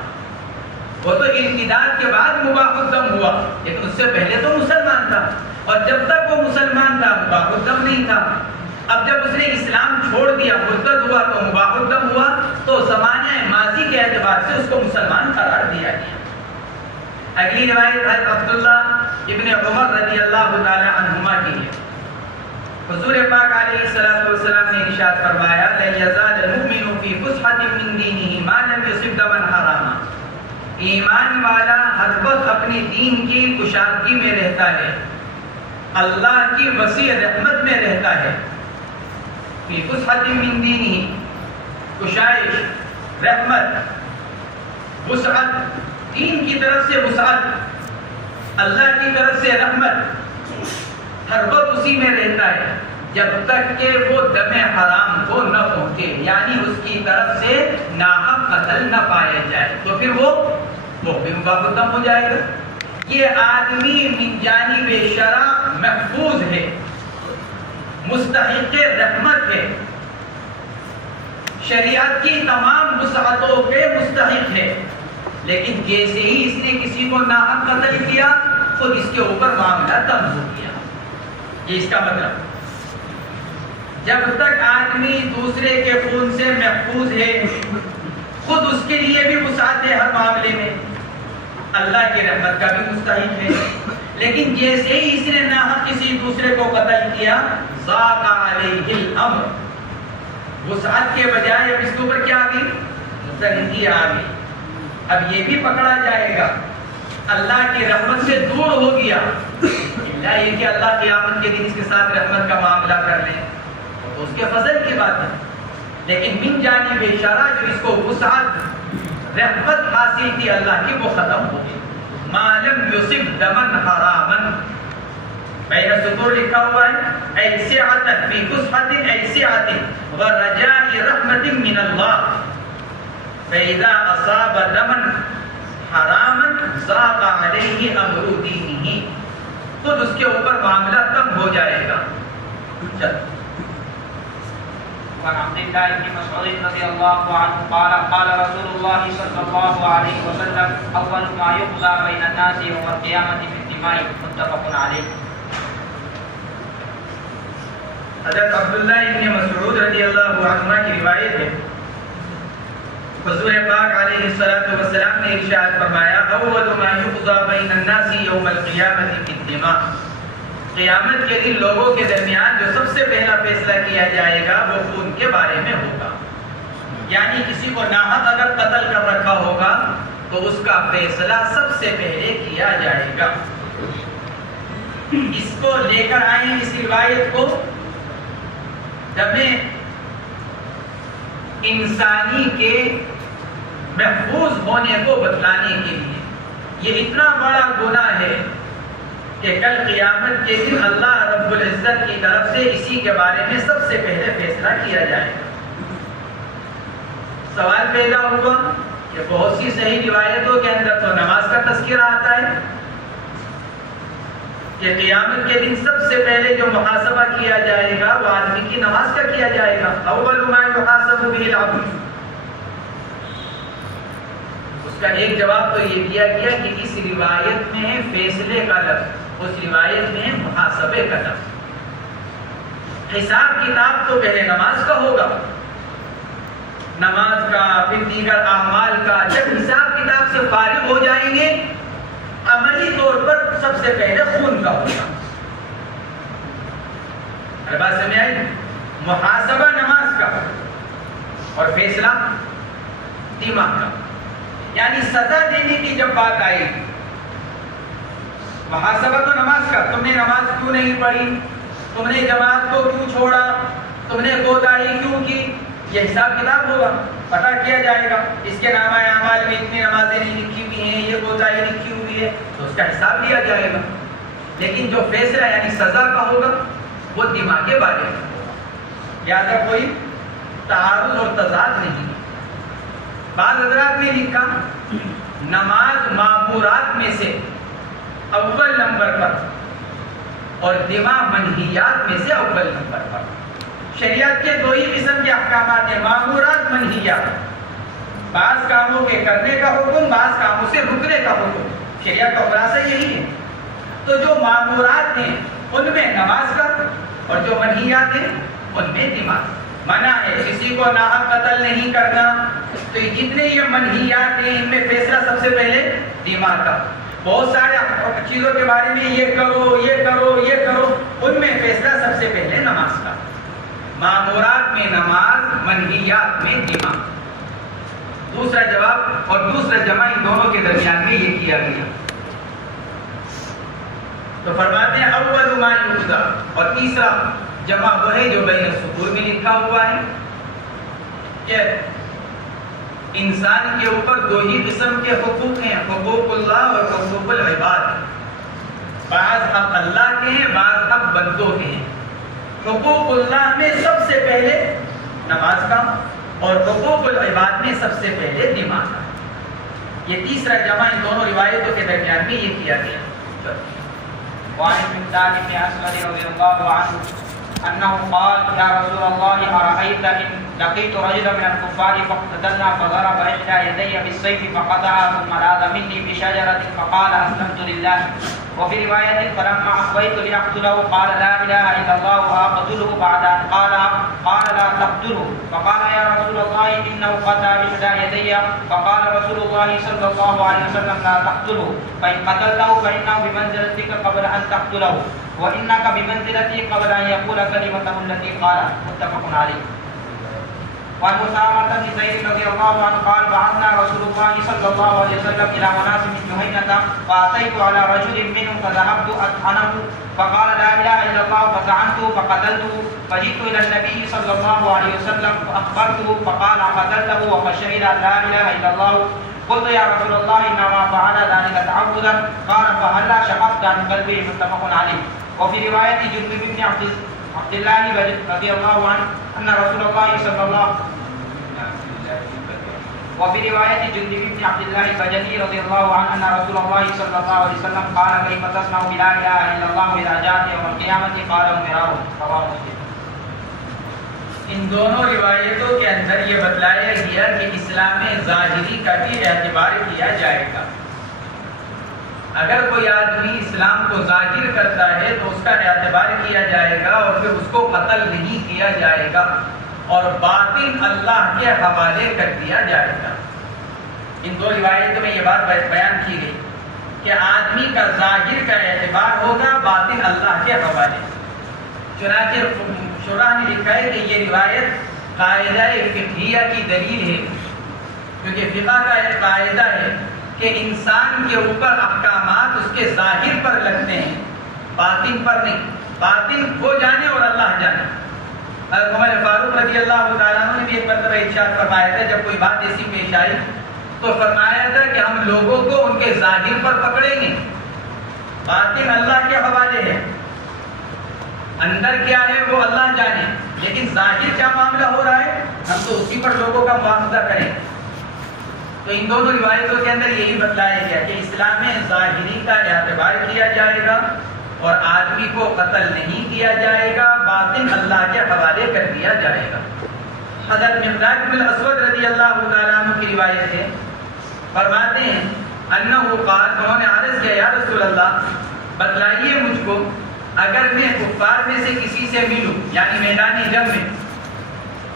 وہ تو ارتداد کے بعد مباح الدم ہوا، لیکن اس سے پہلے تو مسلمان تھا، اور جب تک وہ مسلمان تھا مباح الدم نہیں تھا. اب جب اس نے اسلام چھوڑ دیا، مرتد ہوا، تو مباح الدم ہوا، تو زمانہ ماضی کے اعتبار سے اس کو مسلمان قرار دیا گیا. اگلی روایت حضرت عبداللہ ابن عمر رضی اللہ تعالی عنہما کی ہے. حضور پاک علیہ الصلوۃ والسلام نے ارشاد فرمایا لا یزال المؤمن فی فسحۃ من دینہ ما لم یصب دما حراما، ایمان والا ہر وقت اپنے دین کی کشادگی میں رہتا ہے، اللہ کی وسیع رحمت میں رہتا ہے. فی فسحۃ من دینہ، کشائش، رحمت، وسعت، دین کی طرف سے وسعت، اللہ کی طرف سے رحمت، ہر وقت اسی میں رہتا ہے جب تک کہ وہ دم حرام کو نہ پہنچے، یعنی اس کی طرف سے ناحق قتل نہ پایا جائے، تو پھر وہ بھی مباح الدم ہو جائے گا. یہ آدمی من جانب شرع محفوظ ہے، مستحق رحمت ہے، شریعت کی تمام وسعتوں کے مستحق ہے، لیکن جیسے ہی اس نے کسی کو ناحق قتل کیا خود اس کے اوپر معاملہ تم ہو گیا. یہ اس کا مطلب جب تک آدمی دوسرے کے خون سے محفوظ ہے، خود اس کے لیے بھی وسعت ہے ہر معاملے میں، اللہ کی رحمت کا بھی مستحق ہے، لیکن جیسے ہی اس نے ناحق کسی دوسرے کو قتل کیا ضاق علیہ الامر، وسعت کے بجائے اب اس کے اوپر کیا آ گئی؟ تنگی آ گئی. اب یہ بھی پکڑا جائے گا، اللہ کی رحمت سے دور ہو گیا. اللہ یہ کہ اللہ قیامت کے دن اس کے ساتھ رحمت کا معاملہ کر لیں تو اس کے فضل کی بات ہے، لیکن من جانب شرع جو اس کو وسعت رحمت حاصل تھی اللہ کی، وہ ختم ہو گئی. ما لم یصب دما حراما، بین السطور لکھا ہوا ہے اے سعۃ فی فسحۃ اے سعۃ ورجاء رحمت من اللہ فاذا اصاب دما حراما ضاق علیہ امر دینہ، خود اس کے اوپر معاملہ تنگ ہو جائے گا. چل وعن عبد الله بن مسعود رضي الله عنه قال قال رسول الله صلى الله عليه وسلم اول ما يقضى بين الناس يوم القيامه في الدماء متفق عليه. حضرت عبداللہ ابن مسعود رضی اللہ عنہ کی روایت ہے، حضور پاک علیہ الصلوۃ والسلام نے ارشاد فرمایا اول ما يقضى بين الناس يوم القيامه في الدماء، قیامت کے دن لوگوں کے درمیان جو سب سے پہلا فیصلہ کیا جائے گا وہ خون کے بارے میں ہوگا. یعنی کسی کو ناحق اگر قتل کر رکھا ہوگا تو اس کا فیصلہ سب سے پہلے کیا جائے گا. اس کو لے کر آئیں اس روایت کو جب انسانی کے محفوظ ہونے کو بتلانے کے لیے. یہ اتنا بڑا گناہ ہے کہ کل قیامت کے دن اللہ رب العزت کی طرف سے اسی کے بارے میں سب سے پہلے فیصلہ کیا جائے گا. سوال پیدا ہوا کہ بہت سی صحیح روایتوں کے اندر تو نماز کا تذکرہ آتا ہے کہ قیامت کے دن سب سے پہلے جو محاسبہ کیا جائے گا وہ آدمی کی نماز کا کیا جائے گا. اول ما یحاسب به العبد. اس کا ایک جواب تو یہ دیا گیا کہ اس روایت میں ہے فیصلے کا لفظ، اس روایت میں محاسبے کا لفظ. حساب کتاب تو پہلے نماز کا ہوگا، نماز کا پھر دیگر اعمال کا. جب حساب کتاب سے فارغ ہو جائیں گے عملی طور پر سب سے پہلے خون کا ہوگا. ہر بات سمجھ آئی؟ محاسبہ نماز کا اور فیصلہ دماغ کا. یعنی سزا دینے کی جب بات آئی، محاسبہ تو نماز کا، تم نے نماز کیوں نہیں پڑھی، تم نے جماعت کو کیوں چھوڑا، تم نے کوتاہی کیوں کی، یہ حساب کتاب ہوگا، پتہ کیا جائے گا. اس کے نامہ اعمال میں اتنی نمازیں نہیں لکھی ہوئی ہیں، یہ کوتاہی لکھی ہوئی ہے، تو اس کا حساب لیا جائے گا. لیکن جو فیصلہ یعنی سزا کا ہوگا وہ دماغ کے بارے میں ہوگا. لہٰذا کوئی تعارض اور تضاد نہیں. بعض حضرات نے لکھا نماز معمورات میں سے اول نمبر پر اور دماغ منہیات میں سے اول نمبر پر. شریعت کے دو ہی قسم کے احکامات ہیں، معمورات، منہیات. بعض کاموں کے کرنے کا حکم، بعض کاموں سے رکنے کا حکم. شریعت کا خلاصہ یہی ہے. تو جو معمورات ہیں ان میں نماز کا اور جو منہیات ہیں ان میں دماغ. منع ہے کسی کو ناحق قتل نہیں کرنا، تو جتنے یہ منہیات ہیں ان میں فیصلہ سب سے پہلے دماغ کا. بہت سارے چیزوں کے بارے میں یہ کرو یہ کرو یہ کرو، ان میں فیصلہ سب سے پہلے نماز کا. معمورات میں نماز، منہیات میں دماغ. دوسرا جواب اور دوسرا جمع ان دونوں کے درمیان میں یہ کیا گیا. تو فرماتے ہیں اول ما یقضى، اور تیسرا جمع وہ ہے جو بین السطور میں لکھا ہوا ہے کہ انسان کے اوپر دو ہی قسم کے حقوق ہیں، حقوق اللہ اور حقوق العباد. بعض حق اللہ کے ہیں، بعض حق بندوں کے ہیں. حقوق اللہ میں سب سے پہلے نماز کا اور حقوق العباد میں سب سے پہلے دماغ کا. یہ تیسرا جمع ان دونوں روایتوں کے درمیان میں یہ کیا گیا. وعن المقداد بن اسود رضي الله عنه انه قال يا رسول الله ارايت ان لقيت رجلا من الكفار فاقتتلنا فضرب احدى يدي بالسيف فقطعها ثم لاذ مني بشجره فقال اسلمت لله. وفي روايه فلما اخويت لاقتله قال لا اله الا الله واقتله بعد ان قال لا تقتله. فقال يا رسول الله انه قطع احدى يدي. فقال رسول الله صلى الله عليه وسلم لا تقتله فان قتلته فانه بمنزلتك قبل ان تقتله وانك بمنزلتي قبل ان يقول كلمته التي قال. متفق عليه. وعن أسامة بن زيد رضي الله عنه قال بعثنا رسول الله صلى الله عليه وسلم إلى مناس من جهينة فأتيت على رجل منهم فذهبت أطعنه فقال لا إله إلا الله فطعنته فقتلته فجئت إلى النبي صلى الله عليه وسلم فأخبرته فقال قتلته وقد شهد أن لا إله إلا الله. قلت يا رسول الله إنما فعل ذلك تعبدا. قال فهلا شققت عن قلبه. متفق عليه. وفي رواية جندب بن عبد الله رضي الله عنه أن رسول الله صلى الله وفي رواية جندب بن عبد الله البجلي رضي الله عنه أن رسول الله صلى الله عليه وسلم قال كيف تصنع بلا إله إلا الله إذا جاءت يوم القيامة قال أمراه رواه مسلم. ان دونوں روایتوں کے اندر یہ بتلایا گیا کہ اسلام ظاہری کا بھی اعتبار کیا جائے گا. اگر کوئی آدمی اسلام کو ظاہر کرتا ہے تو اس کا اعتبار کیا جائے گا اور پھر اس کو قتل نہیں کیا جائے گا اور باطن اللہ کے حوالے کر دیا جائے گا. ان دو روایتوں میں یہ بات بیان کی گئی کہ آدمی کا ظاہر کا اعتبار ہوگا، باطن اللہ کے حوالے. چنانچہ شرح نے لکھا ہے کہ یہ روایت قاعدہ فقہیہ کی دلیل ہے، کیونکہ فقہ کا ایک قاعدہ ہے کہ انسان کے اوپر احکامات اس کے ظاہر پر لگتے ہیں، باطن پر نہیں. باطن وہ جانے اور اللہ جانے. حضرت عمر فاروق رضی اللہ تعالیٰ عنہ نے بھی ایک مرتبہ ارشاد فرمایا تھا، جب کوئی بات ایسی پیش آئی تو فرمایا تھا کہ ہم لوگوں کو ان کے ظاہر پر پکڑیں گے، باطن اللہ کے حوالے ہے، اندر کیا ہے وہ اللہ جانے، لیکن ظاہر کیا معاملہ ہو رہا ہے ہم تو اسی پر لوگوں کا معاوضہ کریں. تو ان دونوں روایتوں کے اندر یہی بتلایا گیا کہ اسلام ظاہری کا اعتبار کیا جائے گا اور آدمی کو قتل نہیں کیا جائے گا، باطن اللہ کے حوالے کر دیا جائے گا. حضرت مقداد بن الاسود رضی اللہ تعالیٰ عنہ کی روایت ہے، فرماتے ہیں انہ قال، انہوں نے عرض کیا یا رسول اللہ بتلائیے مجھ کو اگر میں کفار میں سے کسی سے ملوں، یعنی میدان جنگ میں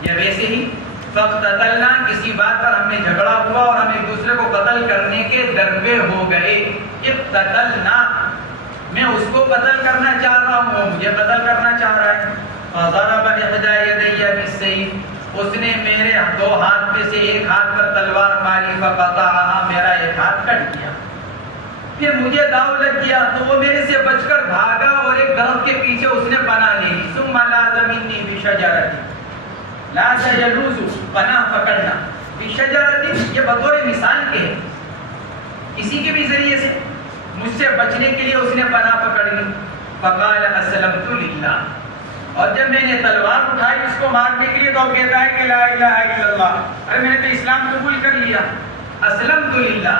یا ویسے ہی فقتلنا، کسی بات پر ہم نے جھگڑا ہوا اور ہم ایک دوسرے کو قتل کرنے کے دربے ہو گئے، اقتتلنا، میں اس کو قتل کرنا چاہ رہا ہوں، وہ مجھے قتل کرنا چاہ رہا ہے. فضرب احدى يدي بالسيف، اس نے میرے دو ہاتھ میں سے ایک ہاتھ پر تلوار ماری، فقطعها، میرا ایک ہاتھ کٹ گیا. پھر مجھے داؤ لگ گیا تو وہ میرے سے بچ کر بھاگا اور ایک درخت کے پیچھے اس نے پناہ لے لی. ثم لازمني بشجرة، لاز يلوز، پناہ پکڑنا، بشجرة، یہ بطور مثال کے ہے، کسی کے بھی ذریعے سے مجھ سے بچنے کے لیے اس نے پناہ پکڑ لی. فقال اسلمت للہ، اور جب میں نے تلوار اٹھائی اس کو مارنے کے لیے تو اب کہتا ہے کہ لا الہ الا اللہ، ارے میں نے تو اسلام قبول کر لیا، اسلمت للہ،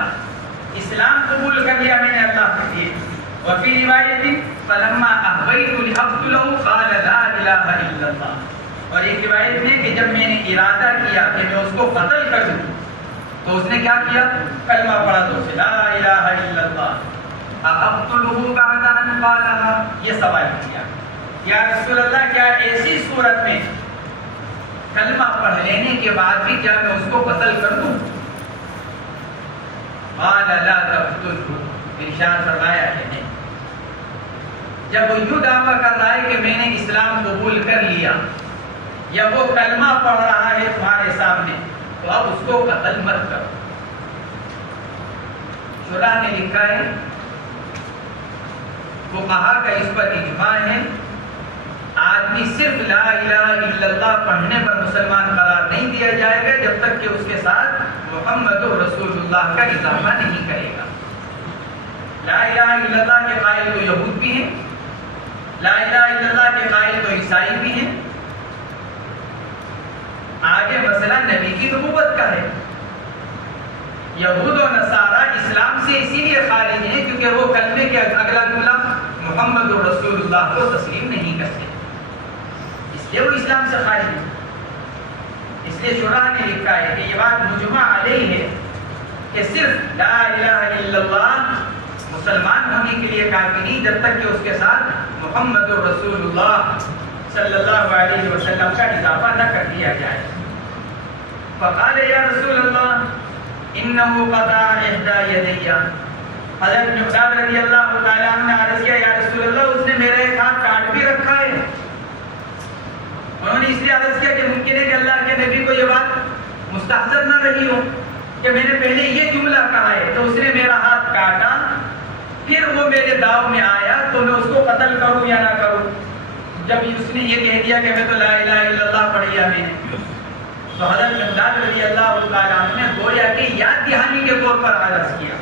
اسلام قبول کر لیا میں نے اللہ کے لیے. وفی روایت فلما احبیت لاقتله قال لا الہ الا اللہ، اور ایک روایت میں کہ جب میں نے ارادہ کیا کہ میں اس کو قتل کر دوں تو اس نے کیا کیا، کلمہ پڑھا تو اسے لا الہ الا اللہ. اقتلہ بعد ان قالها، یہ سوال کیا یا رسول اللہ کیا ایسی صورت میں کلمہ پڑھ لینے کے بعد بھی کیا میں اس کو قتل کر دوں؟ قال لا تقتلہ، ارشاد فرمایا ہے نہیں. جب وہ یوں دعویٰ کر رہا ہے کہ میں نے اسلام قبول کر لیا یا وہ کلمہ پڑھ رہا ہے تمہارے سامنے تو اب اس کو قتل مت کرو. شرح نے لکھا ہے فقہا کا اس پر اجماع ہے، آدمی صرف لا الہ الا اللہ پڑھنے پر مسلمان قرار نہیں دیا جائے گا جب تک کہ اس کے ساتھ محمد رسول اللہ کا اضافہ نہیں کرے گا. لا الہ الا اللہ کے قائل تو یہود بھی ہیں، لا الہ الا اللہ کے قائل تو عیسائی بھی ہیں. آگے مسئلہ نبی کی نبوت کا ہے. یہود و نصارہ اسلام سے اسی لیے خارج ہیں کیونکہ وہ کلمے کے اگلا جملہ محمد رسول اللہ کو تسلیم نہیں کرتے، اس لیے وہ اسلام سے خارج ہیں. اس لیے شرح نے لکھا ہے کہ یہ بات مجمع علیہ ہے کہ صرف لا الہ الا اللہ مسلمان ہونے کے لیے کافی نہیں جب تک کہ اس کے ساتھ محمد رسول اللہ صلی اللہ علیہ وسلم کا اضافہ نہ کر دیا جائے. فقال یا رسول اللہ انه قطع احدى يدي، حضرت مقداد رضی اللہ تعالیٰ عنہ نے عرض کیا یا رسول اللہ اس نے میرا ایک ہاتھ کاٹ بھی رکھا ہے. انہوں نے اس لیے عرض کیا کہ ممکن ہے کہ اللہ کے نبی کو یہ بات مستحضر نہ رہی ہو کہ میں نے پہلے یہ جملہ کہا ہے تو اس نے میرا ہاتھ کاٹا، پھر وہ میرے داؤ میں آیا تو میں اس کو قتل کروں یا نہ کروں. جب اس نے یہ کہہ دیا کہ میں تو لا الہ الا اللہ پڑھ لیا میں نے، تو حضرت مقداد رضی اللہ تعالیٰ عنہ نے گویا کہ یاد دہانی کے طور پر عرض کیا.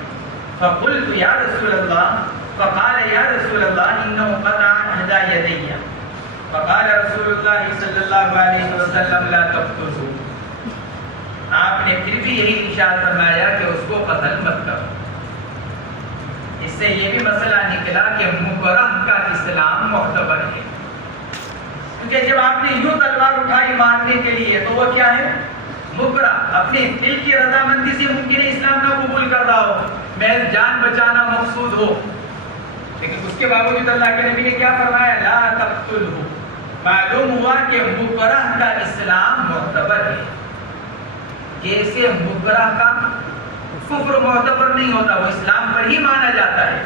فقلت یا رسول اللہ فقال یا رسول اللہ انه قطع احدى يدي فقال رسول اللہ صلی اللہ علیہ وسلم لا تقتلوا. آپ نے پھر بھی یہی ارشاد فرمایا کہ اس کو قتل مت کرو. اس سے یہ بھی مسئلہ نکلا کہ مکرہ کا اسلام معتبر ہے، کیونکہ جب آپ نے یوں تلوار اٹھائی مارنے کے لیے تو وہ کیا ہے؟ مکرہ. اپنے دل کی رضامندی سے ممکن ہے اسلام نہ قبول کر رہا ہو، محض جان بچانا مقصود ہو، لیکن اس کے باوجود اللہ کے نبی نے کیا فرمایا؟ لا تقتلہ. معلوم ہوا کہ مکرہ کا اسلام معتبر ہے، جیسے مکرہ کا کفر معتبر نہیں ہوتا، وہ اسلام پر ہی مانا جاتا ہے.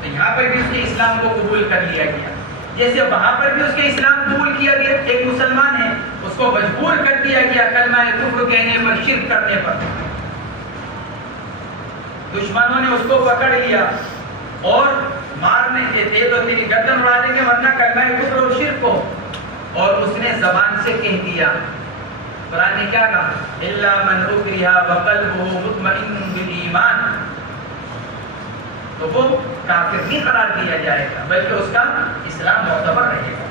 تو یہاں پر بھی اس کے اسلام کو قبول کر لیا گیا، جیسے وہاں پر بھی اس کے اسلام قبول کیا گیا. ایک مسلمان ہے، اس کو مجبور کر دیا گیا کلمہ کفر کہنے پر، شرک کرنے پر. دشمنوں نے اس کو پکڑ لیا اور مارنے کے تھے تو تیری گردن اڑا دیں گے ورنہ کلمہ کفر اور شرک کو، اور اس نے زبان سے کہہ دیا. قرآن نے کیا کہا؟ الا من اکرہ وقلبہ مطمئن بالایمان. تو وہ کافر نہیں قرار دیا جائے گا بلکہ اس کا اسلام معتبر رہے گا.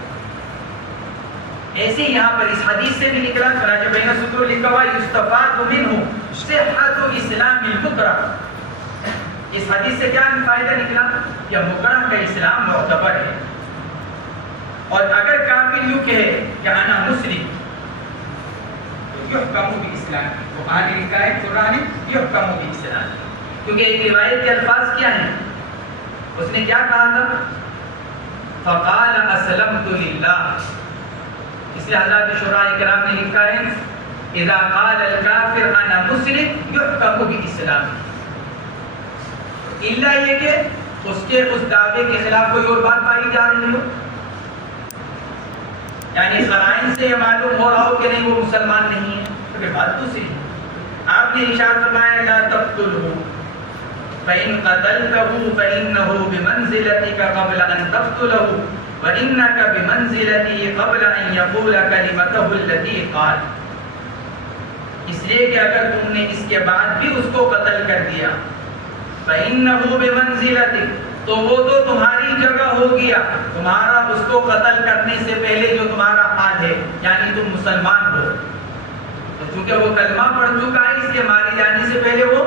ایسے یہاں پر اس حدیث سے بھی نکلا چنانچہ بین السطور لکھا ہوا یستفاد منہ صحت اسلام المکرہ. اس حدیث سے کیا فائدہ نکلا؟ کہ مکرہ کا اسلام معتبر ہے. اور اگر کافر یوں کہے کہ انا مسلم تو یحکم بالاسلام. وہ کہاں لکھا ہے قرآن یحکم بالاسلام، کیونکہ ایک روایت کے الفاظ کیا ہیں؟ اس نے کیا کہا تھا؟ فقال اسلمت للہ. اس لیے حضرات شورا کرام نے لکھا ہے اذا قال الکافر انا مسلم یحکم بالاسلام. الا یہ کہ اس کے اس دعوے کے خلاف کوئی اور بات پائی جا رہی ہو، یعنی قرائن سے یہ معلوم ہو رہا ہو کہ نہیں وہ مسلمان نہیں ہے، تو پھر بات دوسری. آپ نے ارشاد فرمایا لا تقتلہ فإن قتلته فإنه بمنزلتك قبل أن تقتله وإنك بمنزلته قبل أن يقول كلمته التي قال. اس لیے کہ اگر تم نے اس کے بعد بھی اس کو قتل کر دیا فإنه بمنزلتك تو وہ تو تمہاری جگہ ہو گیا، تمہارا اس کو قتل کرنے سے پہلے جو تمہارا حال ہے، یعنی تم مسلمان ہو. تو چونکہ وہ کلمہ پڑھ چکا ہے اس کے مارے جانے سے پہلے وہ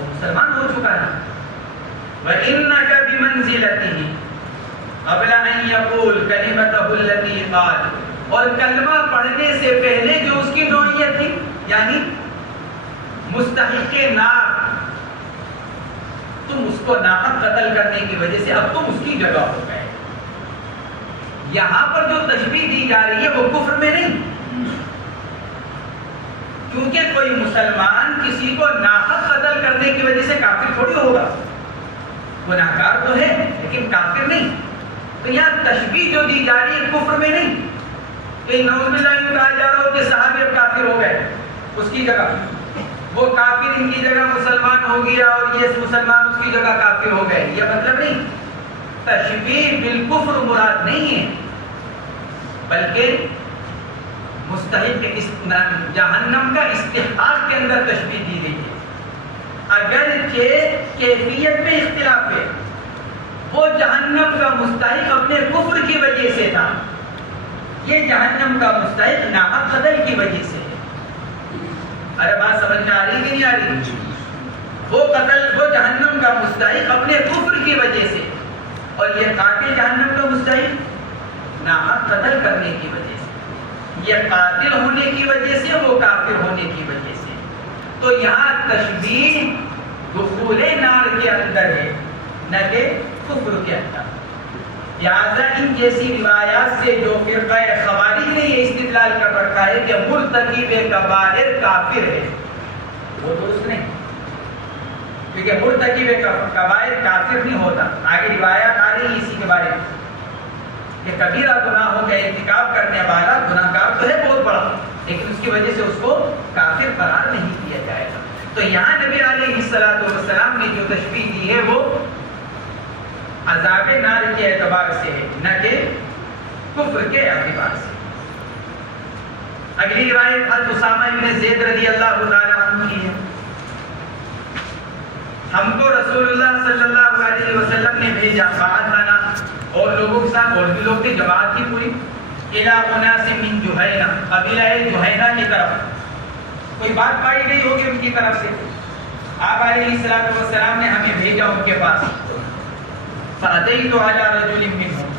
مسلمان ہو چکا ہے. وَإِنَّكَ بِمَنزِلَتِهِ قَبْلَ أَن يَقُولَ كَلِمَتَهُ الَّتِي قَالَ. اور کلمہ پڑھنے سے پہلے جو اس کی نوعیت تھی، یعنی مستحق نار، تم اس کو ناحق قتل کرنے کی وجہ سے اب تم اس کی جگہ ہو گئے. یہاں پر جو تشبیہ دی جا رہی ہے وہ کفر میں نہیں، کیونکہ کوئی مسلمان کسی کو ناحق قتل کرنے کی وجہ سے کافر تھوڑی ہوگا. گناہگار تو ہے لیکن کافر نہیں. تو یہاں تشبیہ جو دی جا رہی ہے کفر میں نہیں کہ نعوذ باللہ یوں کہا جا رہا ہو کہ صحابی اب کافر ہو گئے، اس کی جگہ وہ کافر ان کی جگہ مسلمان ہو گیا اور یہ مسلمان اس کی جگہ کافر ہو گئے، یہ مطلب نہیں. تشبیہ بالکفر مراد نہیں ہے، بلکہ مستحق جہنم کا استحقاق کے اندر تشبیہ دی گئی ہے. اگرچہ کیفیت میں اختلاف ہے، وہ جہنم کا مستحق اپنے کفر کی وجہ سے تھا، یہ جہنم کا مستحق ناحق قتل کی وجہ سے. ارے بات سمجھ میں آ رہی کہ نہیں آ رہی؟ وہ جہنم کا مستحق اپنے کفر کی وجہ سے، اور یہ قاتل جہنم کا مستحق ناحق قتل کرنے کی وجہ سے، یہ قاتل ہونے کی وجہ سے، وہ کافر ہونے کی وجہ سے. تو یہاں تشبیہ دخول نار کے اندر ہے نہ کہ کفر کے اندر. لہٰذا ان جیسی روایات سے جو فرقہ خوارج نے یہ استدلال کر رکھا ہے کہ مرتکب کبائر کافر ہے، وہ درست نہیں، کیونکہ مرتکب کبائر کافر نہیں ہوتا. آگے روایات آ رہی ہیں اسی کے بارے میں کہ کبیرہ گناہوں کا ارتکاب کرنے والا گناہگار تو ہے بہت بڑا، لیکن اس کی وجہ سے اس کو کافر قرار نہیں دیا جائے گا. تو یہاں نبی علیہ السلام نے جو تشبیہ دی ہے وہ عذاب نار کے اعتبار سے ہے نہ کہ کفر کے اعتبار سے. اگلی روایت حضرت اسامہ بن زید رضی اللہ تعالی عنہ کی ہے. ہم کو رسول اللہ صلی اللہ علیہ وسلم نے بھیجا بعثنا اور لوگوں کے ساتھ، اور بھی لوگ تھے، جماعت تھی پوری، الی اناس من جہینہ، قبیلہ جہینہ کی طرف، کوئی بات پائی گئی ہوگی ان کی طرف سے، آپ علیہ السلام نے ہمیں بھیجا ان کے پاس، فأتیت علی رجل منہم،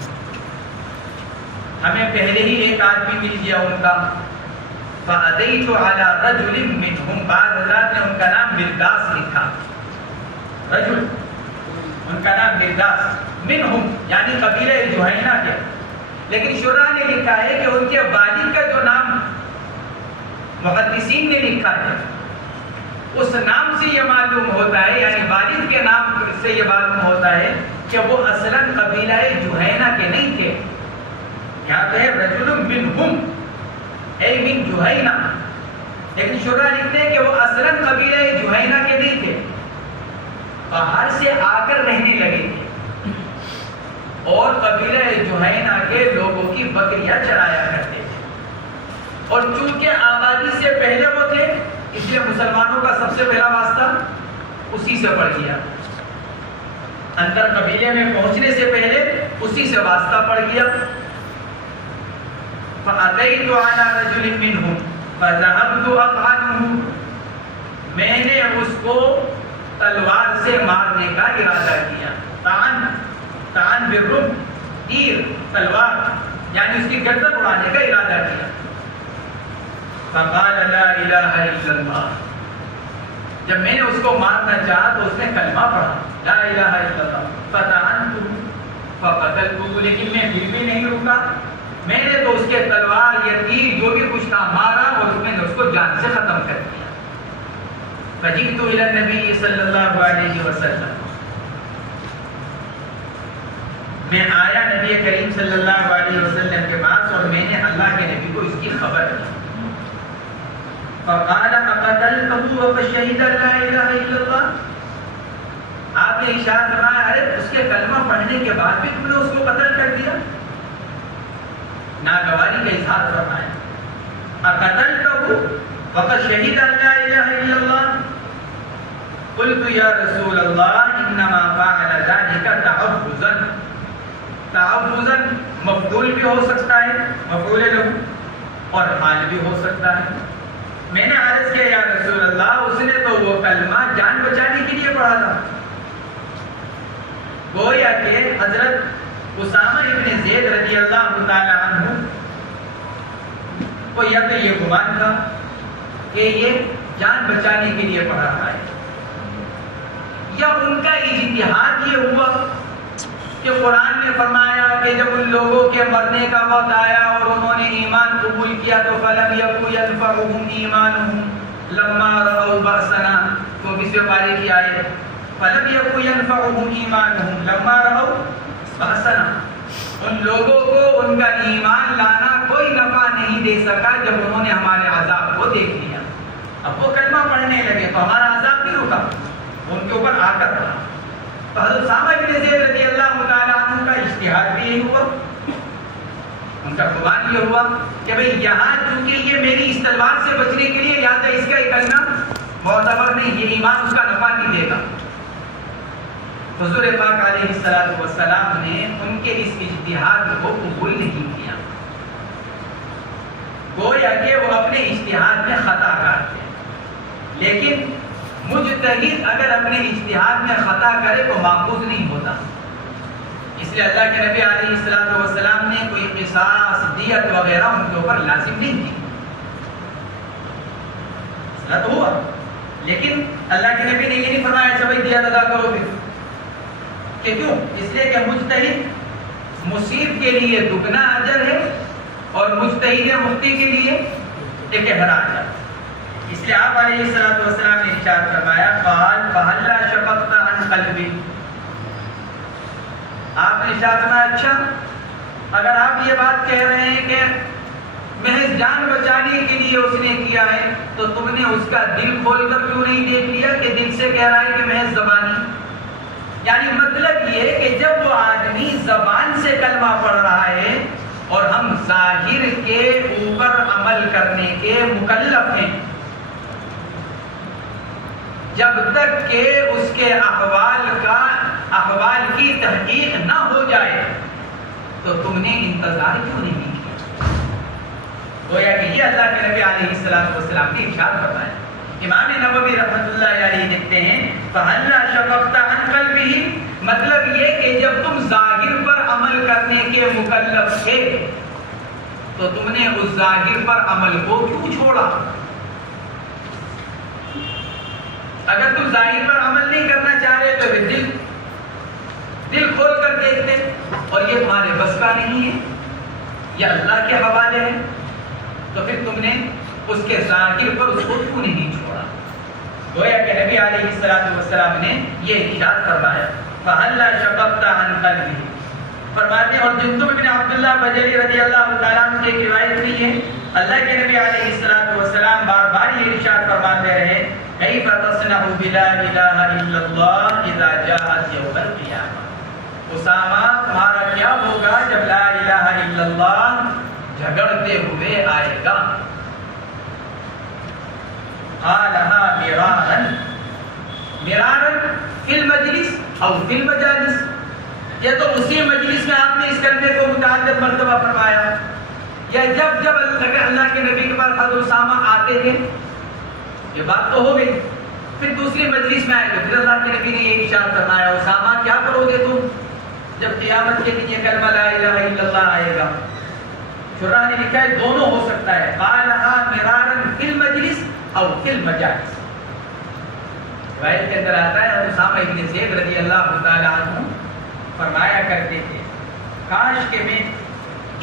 ہمیں پہلے ہی ایک آدمی مل گیا ان کا، فأتیت علی رجل منہم، بعض حضرات نے ان کا نام مرداس لکھا، رجل ان کا نام مرداس، منہم یعنی قبیلہ جہینہ کے، لیکن شرح نے لکھا ہے کہ ان کے والد کا جو نام محدثین نے لکھا ہے اس نام سے یہ معلوم ہوتا ہے، یعنی والد کے نام سے یہ معلوم ہوتا ہے کہ وہ اصلاً قبیلہ جہینہ کے نہیں تھے، یہاں پہ ہے رجل منہم اے من جہینہ، لیکن شرح لکھتے ہیں کہ وہ اصلاً قبیلہ جہینہ کے نہیں تھے، باہر سے آ کر رہنے لگے تھے اور قبیلہ جہینہ کے لوگوں کی بکریاں چرایا کرتے تھے، اور چونکہ آبادی سے پہلے وہ تھے اس لیے مسلمانوں کا سب سے پہلا واسطہ اسی سے پڑ گیا، اندر قبیلے میں پہنچنے سے پہلے اسی سے واسطہ پڑ گیا، فأتیت علی رجل منہم فذهبت اطعنه، میں نے اس کو تلوار سے مارنے کا ارادہ کیا، طعن بالرمح، تیر تلوار یعنی اس کی گردن اڑانے کا ارادہ کیا، فقال لا الہ الا اللہ، جب میں نے اس کو مارنا چاہا تو اس نے کلمہ پڑھا لا الہ الا اللہ، فطعنته فقتلته، لیکن میں پھر بھی نہیں رکا، میں نے تو اس کے تلوار یا تیر جو بھی کچھ تھا مارا اور میں نے اس کو جان سے ختم کر دیا، فجئت الی النبی صلی اللہ علیہ وسلم، میں آیا نبی کریم صلی اللہ علیہ وسلم کے پاس اور میں نے اللہ کے نبی کو اس کی خبر دی، فقال اقتلته وشهد لا الہ الا اللہ، آپ نے ارشاد فرمایا ارے اس کے کلمہ پڑھنے کے بعد بھی تم نے اس کو قتل کر دیا، ناگواری کا اظہار فرمایا، اقتلته وقد شهد لا الہ الا اللہ، قلت یا رسول اللہ انما فعل ذلك تعوذا، تعوذا مفعول بھی ہو سکتا ہے مفعول له اور حال بھی ہو سکتا ہے، میں نے عرض کیا یا رسول اللہ اس نے تو وہ کلمہ جان بچانے کے لیے پڑھا تھا، گویا کہ حضرت اسامہ ابن زید رضی اللہ تعالی عنہ کو یا تو یہ گمان تھا کہ یہ جان بچانے کے لیے پڑھا رہا ہے، یا ان کا اجتہاد یہ ہوا کہ قرآن نے فرمایا کہ جب ان لوگوں کے مرنے کا وقت آیا اور انہوں نے ایمان قبول کیا تو فَلَمْ يَكُ يَنْفَعُهُمْ إِيمَانُهُمْ لَمَّا رَأَوْا بَأْسَنَا، تو کس پارے کی آیت فَلَمْ يَكُ يَنْفَعُهُمْ إِيمَانُهُمْ لَمَّا رَأَوْا بَأْسَنَا، ان لوگوں کو ان کا ایمان لانا کوئی نفع نہیں دے سکا جب انہوں نے ہمارے عذاب کو دیکھ لیا، اب وہ کلمہ پڑھنے لگے تو ہمارا عذاب نہیں رکا، ان کے اوپر آ کر رہا، تو حضرت اسامہ بن زید رضی اللہ تعالیٰ عنہ کا اجتہاد بھی یہی ہوا، ان کا گمان یہ ہوا کہ بھئی یہاں چونکہ یہ میری اس تلوار سے بچنے کے لیے لہٰذا اس کا کلمہ معتبر نہیں، یہ ایمان اس کا نفع نہیں دے گا، حضور پاک علیہ السلام نے ان کے اس اجتہاد کو قبول نہیں کیا، گویا کہ وہ اپنے اجتہاد میں خطا کار تھے، لیکن مجتہد اگر اپنے اجتہاد میں خطا کرے تو ماخوذ نہیں ہوتا، اس لیے اللہ کے نبی علیہ السلام نے کوئی قصاص دیت وغیرہ ان کے اوپر لازم نہیں کی، ایسا تو ہوا لیکن اللہ کے نبی نے یہ نہیں فرمایا اچھا بھائی دیت ادا کرو پھر، کہ کیوں؟ اس لیے کہ مجتہد مصیب کے لیے دگنا اجر ہے اور مجتہد مختی کے لیے ایک احراج ہے، اس لیے آپ علیہ السلام نے ارشاد فرمایا قال فهلا شققت عن قلبی، آپ نے ارشاد فرمایا اچھا اگر آپ یہ بات کہہ رہے ہیں کہ محض جان بچانے کے لیے اس نے کیا ہے تو تم نے اس کا دل کھول کر کیوں نہیں دیکھ لیا کہ دل سے کہہ رہا ہے کہ محض زبانی، یعنی مطلب یہ کہ جب وہ آدمی زبان سے کلمہ پڑھ رہا ہے اور ہم ظاہر کے اوپر عمل کرنے کے مکلف ہیں، جب تک کہ اس کے احوال کی تحقیق نہ ہو جائے تو تم نے انتظار کیوں نہیں کیا؟ گویا کہ یہ اللہ کے نبی علیہ السلام نے ارشاد فرمایا۔ امام نووی رحمۃ اللہ علیہ لکھتے ہیں فَهَلَّا شَقَقْتَ عَنْ قَلْبِهِ، مطلب یہ کہ جب تم ظاہر پر عمل کرنے کے مکلف تھے تو تم نے اس ظاہر پر عمل کو کیوں چھوڑا؟ اگر تم ظاہر پر عمل نہیں کرنا چاہ رہے تو دل کھول کر دیکھتے، اور یہ تمہارے بس کا نہیں ہے، یہ اللہ کے حوالے ہے، تو پھر تم نے اس کے ظاہر پر اس کو کیوں نہیں چھوڑا؟ گویا کہ نبی علیہ السلام نے یہ ارشاد فرمایا فَهَلَّا شَقَقْتَ عَنْ قَلْبِهِ، فرماتے ہیں۔ اور جندب بن عبداللہ بجلی رضی اللہ تعالیٰ عنہ کی روایت نہیں ہے، اللہ کے نبی علیہ السلام بار بار یہ ارشاد فرماتے رہے کیف تصنع بلا الہ الا اللہ اذا جاءت یوم القیامہ، اسامہ تمہارا کیا ہوگا جب لا الہ الا اللہ جھگڑتے ہوئے آئے گا؟ قالها مرارا فی المجلس او فی المجالس، یہ تو اسی مجلس میں آپ نے اس کلمے کو متعدد مرتبہ فرمایا، یا جب اللہ کے نبی کے پاس حضرت اسامہ آتے تھے، یہ بات تو ہو گئی، پھر دوسری مجلس میں آئے گا، پھر اللہ کے نبی نے یہ ارشاد فرمایا اسامہ کیا کرو گے تم جب قیامت کے دن یہ کلمہ لا الہ الا اللہ آئے گا؟ شراح نے لکھا ہے دونوں ہو سکتا ہے، قالها مرارا فی المجلس او فی المجالس۔ روایت کے اندر آتا ہے اسامہ ابن زید رضی اللہ تعالی عنہ فرمایا کرتے تھے کاش کہ میں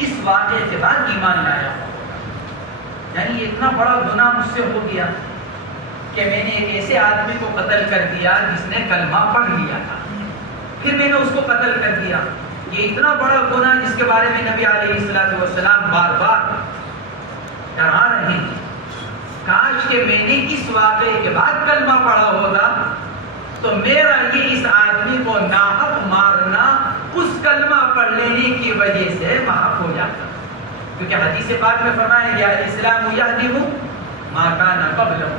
اس واقعے کے بعد ایمان لایا ہوگا، یعنی اتنا بڑا گناہ مجھ سے ہو گیا کہ میں نے ایک ایسے آدمی کو قتل کر دیا جس نے کلمہ پڑھ لیا تھا، پھر میں نے اس کو قتل کر دیا، یہ اتنا بڑا گناہ جس کے بارے میں نبی علیہ السلام بار بار ڈرا رہے ہیں، کاش کہ میں نے اس واقعے کے بعد کلمہ پڑھا ہوگا تو میرا یہ اس آدمی کو ناحق مارنا اس کلمہ پڑھ لینے کی وجہ سے معاف ہو جاتا، کیونکہ حدیث پاک میں فرمایا گیا اسلام یہدم ما کان قبلہ،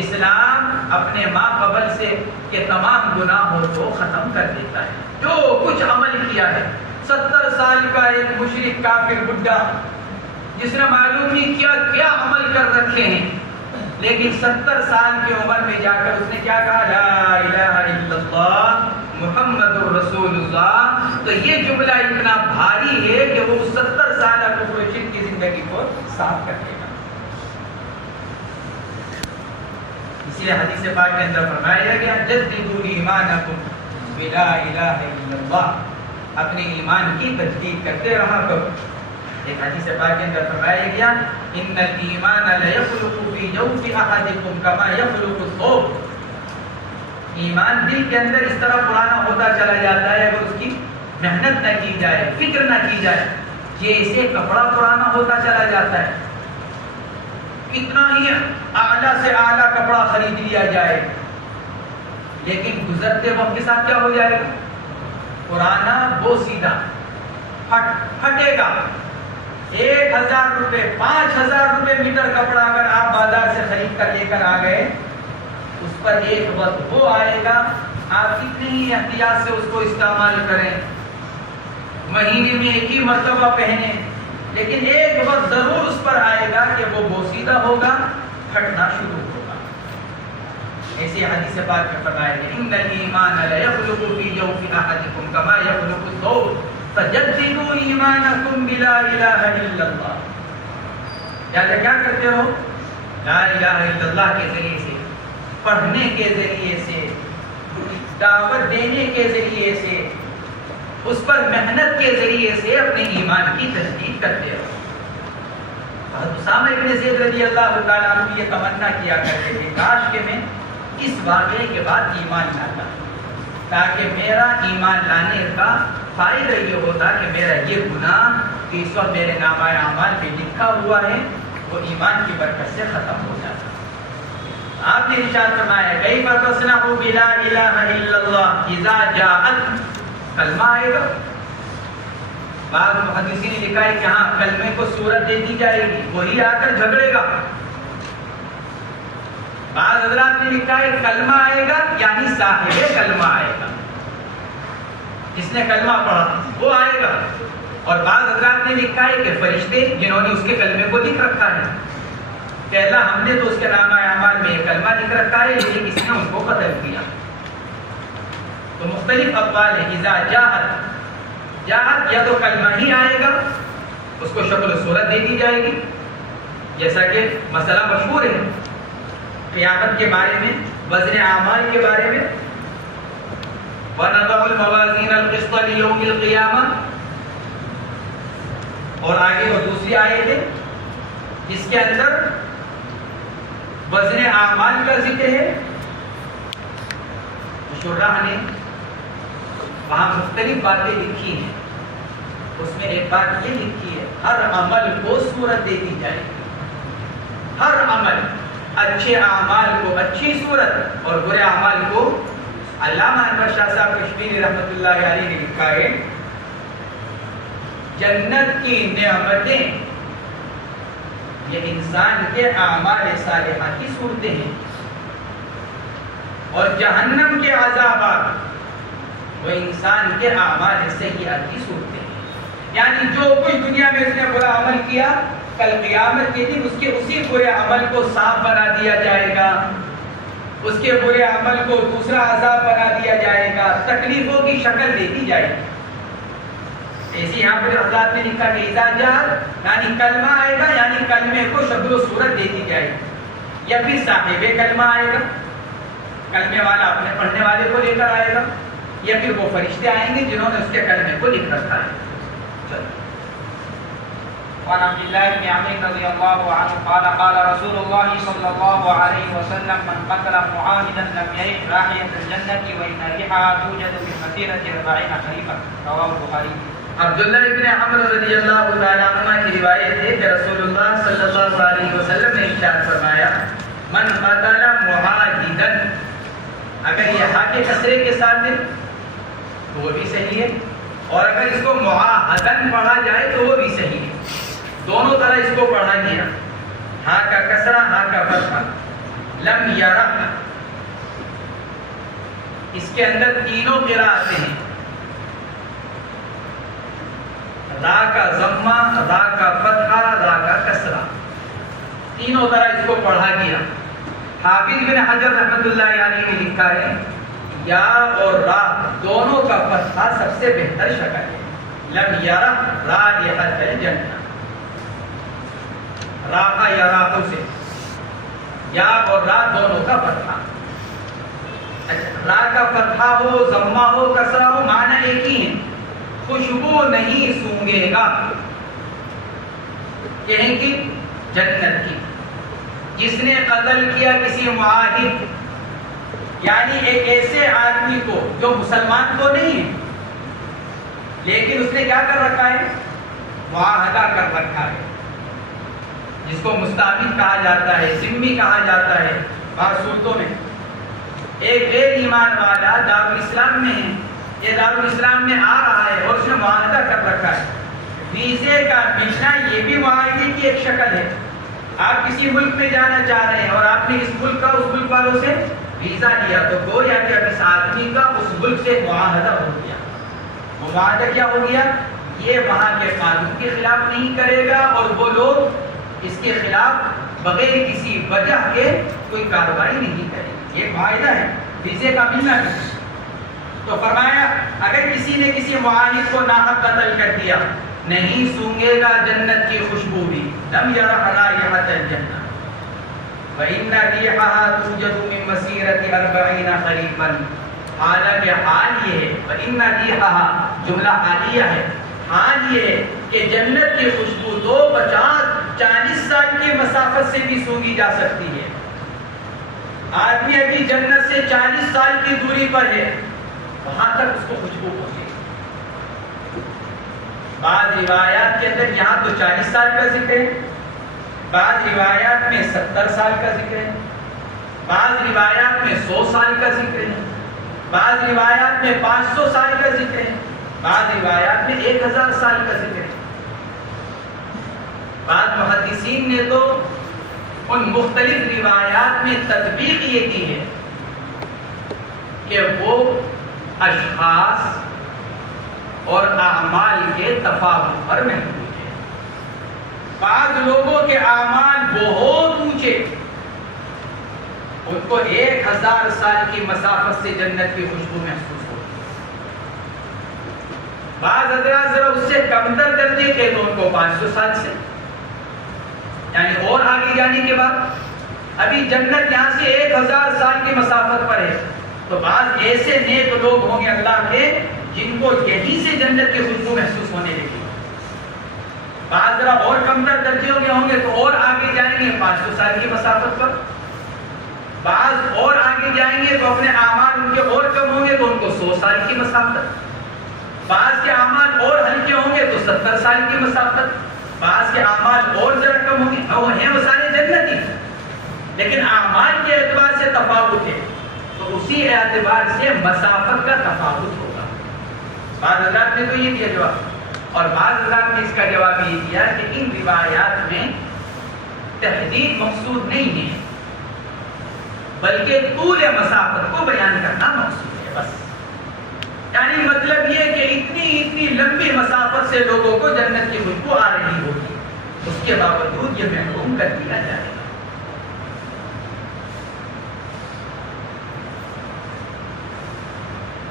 اسلام اپنے ما قبل سے کے تمام گناہوں کو ختم کر دیتا ہے۔ جو کچھ عمل کیا ہے، 70 سال کا ایک مشرک کافر بڈھا جس نے معلوم نہیں کیا کیا عمل کر رکھے ہیں، لیکن 70 سال کی عمر میں جا کر اس نے کیا کہا لا الہ الا اللہ محمد رسول اللہ، تو یہ جملہ اتنا بھاری ہے کہ وہ 70 سالہ کفر و شرک کی زندگی کو صاف کر دے گا۔ اس لیے حدیث پاک کے اندر فرمایا گیا جددوا ایمانکم بلا الہ الا اللہ، اپنے ایمان کی تجدید کرتے رہا کرو۔ ایک حدیث پاک کے اندر فرمایا گیا ان الایمان لیخلق فی جوف احدکم کما یخلق الثوب، ایمان دل کے اندر اس طرح پرانا ہوتا چلا جاتا ہے اگر اس کی محنت نہ کی جائے، فکر نہ کی جائے، جیسے کپڑا پرانا ہوتا چلا جاتا ہے، کتنا ہی اعلیٰ سے اعلیٰ کپڑا خرید لیا جائے لیکن گزرتے وقت کے ساتھ کیا ہو جائے گا؟ پرانا بوسیدہ پھٹے گا۔ 1000 روپے 5000 روپے میٹر کپڑا اگر آپ بازار سے خرید کر لے کر آ گئے، اس پر ایک وقت وہ آئے گا، آپ کتنی ہی احتیاط سے اس کو استعمال کریں، مہینے میں ایک ہی مرتبہ پہنیں، لیکن ایک وقت ضرور اس پر آئے گا کہ وہ بوسیدہ ہوگا، پھٹنا شروع ہوگا۔ ایسی حدیث پاک میں فرمایا ہے ان الایمان لیخلق فی جوف احدکم کما یخلق الثوب فجددوا ایمانکم بلا الہ الا اللہ، لہذا کیا کرتے ہو؟ لا الہ الا اللہ کے ذریعے سے، پڑھنے کے ذریعے سے، دعوت دینے کے ذریعے سے، اس پر محنت کے ذریعے سے اپنے ایمان کی تجدید کرتے رہو۔ حضرت اسامہ ابن زید رضی اللہ تعالیٰ عنہ یہ تمنا کیا کرتے تھے کاش کہ میں اس واقعے کے بعد ایمان لاتا، تاکہ میرا ایمان لانے کا فائدہ یہ ہوتا کہ میرا یہ گناہ کہ اس وقت میرے نامہ اعمال پہ لکھا ہوا ہے وہ ایمان کی برکت سے ختم ہو جاتا۔ آپ نے ارشاد فرمایا کیف تصنع بلا الہ الا اللہ اذا جاءت، کلمہ آئے گا، بعض محدثین نے لکھا ہے کہ ہاں کلمے کو صورت دے دی جائے گی، وہی آ کر جھگڑے گا، بعض حضرات نے لکھا ہے کلمہ آئے گا یعنی صاحب کلمہ آئے گا، جس نے کلمہ پڑھا وہ آئے گا، اور بعض حضرات نے لکھا ہے کہ فرشتے جنہوں نے اس کے کلمے کو لکھ رکھا ہے کہ اللہ ہم نے تو اس کے نامہ اعمال میں یہ کلمہ لکھ رکھا ہے لیکن کسی نے اس کو قتل کیا۔ تو مختلف اقوال ہیں، اذا جاءت یا تو کلمہ ہی آئے گا، اس کو شکل و صورت دے دی جائے گی، جیسا کہ مسئلہ مشہور ہے قیامت کے بارے میں، وزن اعمال کے بارے میں، وَنَضَعُ الْمَوَازِينَ الْقِسْطَ لِيَوْمِ الْقِيَامَةِ، اور آگے وہ دوسری آیت ہے جس کے اندر وزن اعمال کا ذکر ہے۔ شرح نے وہاں مختلف باتیں لکھی ہیں، اس میں ایک بات یہ لکھی ہے ہر عمل کو صورت دے دی جائے گی، ہر عمل، اچھے اعمال کو اچھی صورت اور برے اعمال کو۔ علامہ انور شاہ صاحب کشمیری رحمۃ اللہ علیہ نے لکھا ہے جنت کی نعمتیں یہ انسان کے اعمال صالحہ کی صورتیں ہیں، اور جہنم کے عذابات وہ انسان کے اعمال سیئات کی صورتیں ہیں، یعنی جو کچھ دنیا میں اس نے برا عمل کیا کل قیامت کے دن اس کے اسی برے عمل کو صاف بنا دیا جائے گا، اس کے برے عمل کو دوسرا عذاب بنا دیا جائے گا، تکلیفوں کی شکل دے دی جائے گی۔ ایسی یہاں پر حضرات نے لکھا کہ اذا جاءت یعنی کلمہ آئے گا یعنی کلمے کو شکل و صورت دے دی جائے گی، یا پھر صاحب کلمہ آئے گا، کلمے والا اپنے پڑھنے والے کو لے کر آئے گا، یا پھر وہ فرشتے آئیں گے جنہوں نے اس کے کلمے کو لکھ رکھا ہے۔ وعن عبد الله بن عمرو رضي الله عنه قال قال رسول الله صلى الله عليه وسلم من قتل معاهدا لم يرح رائحة الجنة وإن ريحها توجد من مسيرة 40 خريفا رواه البخاري۔ عبداللہ ابن عمرو رضی اللہ تعالیٰ عنہ کی روایت ہے کہ رسول اللہ صلی اللہ علیہ وسلم نے ارشاد فرمایا من قتل معاہدا، اگر یہ ہا کے کسرے کے ساتھ ہے تو وہ بھی صحیح ہے، اور اگر اس کو معاہدن پڑھا جائے تو وہ بھی صحیح ہے، دونوں طرح اس کو پڑھا گیا، ہا کا کسرہ ہا کا فتحہ۔ لم یرح، اس کے اندر تینوں قراءتیں ہیں، را کا ضمہ، را کا فتحہ، را کا کسرہ، تینوں طرح اس کو پڑھا گیا۔ حافظ بن حجر رحمۃ اللہ علیہ نے لکھا ہے یا اور را دونوں کا فتحہ سب سے بہتر شکل ہے۔ لم یرح رائحۃ الجنہ، راہ یا راہوں سے، یا اور را دونوں کا فتحہ۔ را کا فتحہ ہو، ضمہ ہو، کسرہ ہو، معنی ایک ہی ہے، خوشبو نہیں سونگے گا، کہیں کی جنت کی۔ جس نے قتل کیا کسی معاہد یعنی ایک ایسے آدمی کو جو مسلمان تو نہیں ہے لیکن اس نے کیا کر رکھا ہے، معاہدہ کر رکھا ہے، جس کو مستعمل کہا جاتا ہے، ذمہ کہا جاتا ہے بعض صورتوں میں۔ ایک غیر ایمان والا دارالاسلام میں ہے، یہ دارالاسلام میں آ رہا ہے اور اس نے معاہدہ کر رکھا ہے، ویزے کا ملنا یہ بھی معاہدے کی ایک شکل ہے۔ آپ کسی ملک میں جانا چاہ رہے ہیں اور آپ نے اس ملک کا اس ملک والوں سے ویزا لیا تو گویا کہ اب اس آدمی کا اس ملک سے معاہدہ ہو گیا۔ وہ معاہدہ کیا ہو گیا، یہ وہاں کے قانون کے خلاف نہیں کرے گا اور وہ لوگ اس کے خلاف بغیر کسی وجہ کے کوئی کارروائی نہیں کرے گی، یہ معاہدہ ہے ویزے کا ملنا بھی۔ تو فرمایا اگر کسی نے کسی معاہد کو ناحق قتل کر دیا نہیں سونگے گا جنت کی خوشبو بھی، لم یرح رائحۃ الجنہ وَإِنَّ رِيحَهَا تُوجَدُ مِن مَّسِیرَةِ 40 خَرِیفًا، حالانکہ حال یہ ہے، وَإِنَّ رِيحَهَا جملہ حالیہ ہے، حال یہ ہے کہ جنت کی خوشبو تو 50-40 سال کی مسافت سے بھی سونگی جا سکتی ہے۔ آدمی ابھی جنت سے 40 سال کی دوری پر ہے، وہاں تک اس کو خوشبو پہنچے۔ بعض روایات کے اندر یہاں تو 40 سال کا ذکر ہے، بعض روایات میں 70 سال کا ذکر ہے، بعض روایات میں 100 سال کا ذکر ہے، بعض روایات میں 500 سال کا ذکر ہے، بعض روایات میں 1000 سال کا ذکر ہے۔ بعض محدثین نے تو ان مختلف روایات میں تطبیق یہ کی ہے کہ وہ اشخاص اور اعمال کے تفاوت پر محدود ہے۔ بعض لوگوں کے اعمال بہت اونچے، ان کو 1000 سال کی مسافت سے جنت کی خوشبو محسوس ہو۔ بعض حضرات ذرا اس سے کمتر درجے کے تو ان کو 500 سال سے، یعنی اور آگے جانے کے بعد ابھی جنت یہاں سے 1000 سال کی مسافت پر ہے، تو بعض ایسے نیک لوگ ہوں گے اللہ کے جن کو یہیں سے جنت کی خوشبو محسوس ہونے لگی۔ بعض ذرا اور کمتر درجوں کے ہوں گے تو اور آگے جائیں گے 500 سال کی مسافت پر، بعض اور آگے جائیں گے تو اپنے اعمال ان کے اور کم ہوں گے تو ان کو 100 سال کی مسافت، بعض کے اعمال اور ہلکے ہوں گے تو 70 سال کی مسافت، بعض کے اعمال اور ذرا کم ہوں گے، وہ ہیں وہ سارے جنتی، لیکن اعمال کے اعتبار سے تفاوت ہے، تو اسی اعتبار سے مسافت کا تفاوت ہوگا۔ بعض حضرات نے تو یہ دیا جواب، اور بعض حضرات نے اس کا جواب یہ دیا کہ ان روایات میں تحدید مقصود نہیں ہے، بلکہ طول مسافت کو بیان کرنا مقصود ہے بس۔ یعنی مطلب یہ کہ اتنی لمبی مسافت سے لوگوں کو جنت کی خوشبو آ رہی ہوگی، اس کے باوجود یہ محروم کر دیا جائے گا۔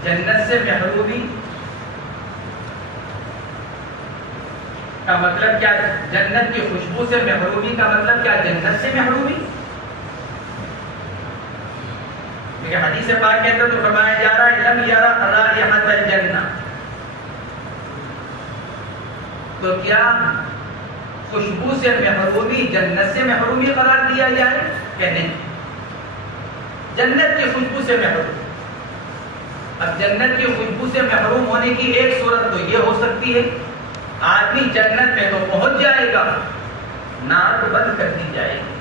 جنت سے محرومی کا مطلب کیا؟ جنت کی خوشبو سے محرومی کا مطلب کیا؟ جنت سے محرومی؟ کیونکہ حدیث پاک کے اندر تو فرمایا جا رہا ہے لم یرا رائحۃ الجنہ، تو کیا خوشبو سے محرومی جنت سے محرومی قرار دیا جائے کہ نہیں؟ جنت کی خوشبو سے محروم۔ اب جنت کی خوشبو سے محروم ہونے کی ایک صورت تو یہ ہو سکتی ہے آدمی جنت میں تو پہنچ جائے گا، ناک بند کر دی جائے گی،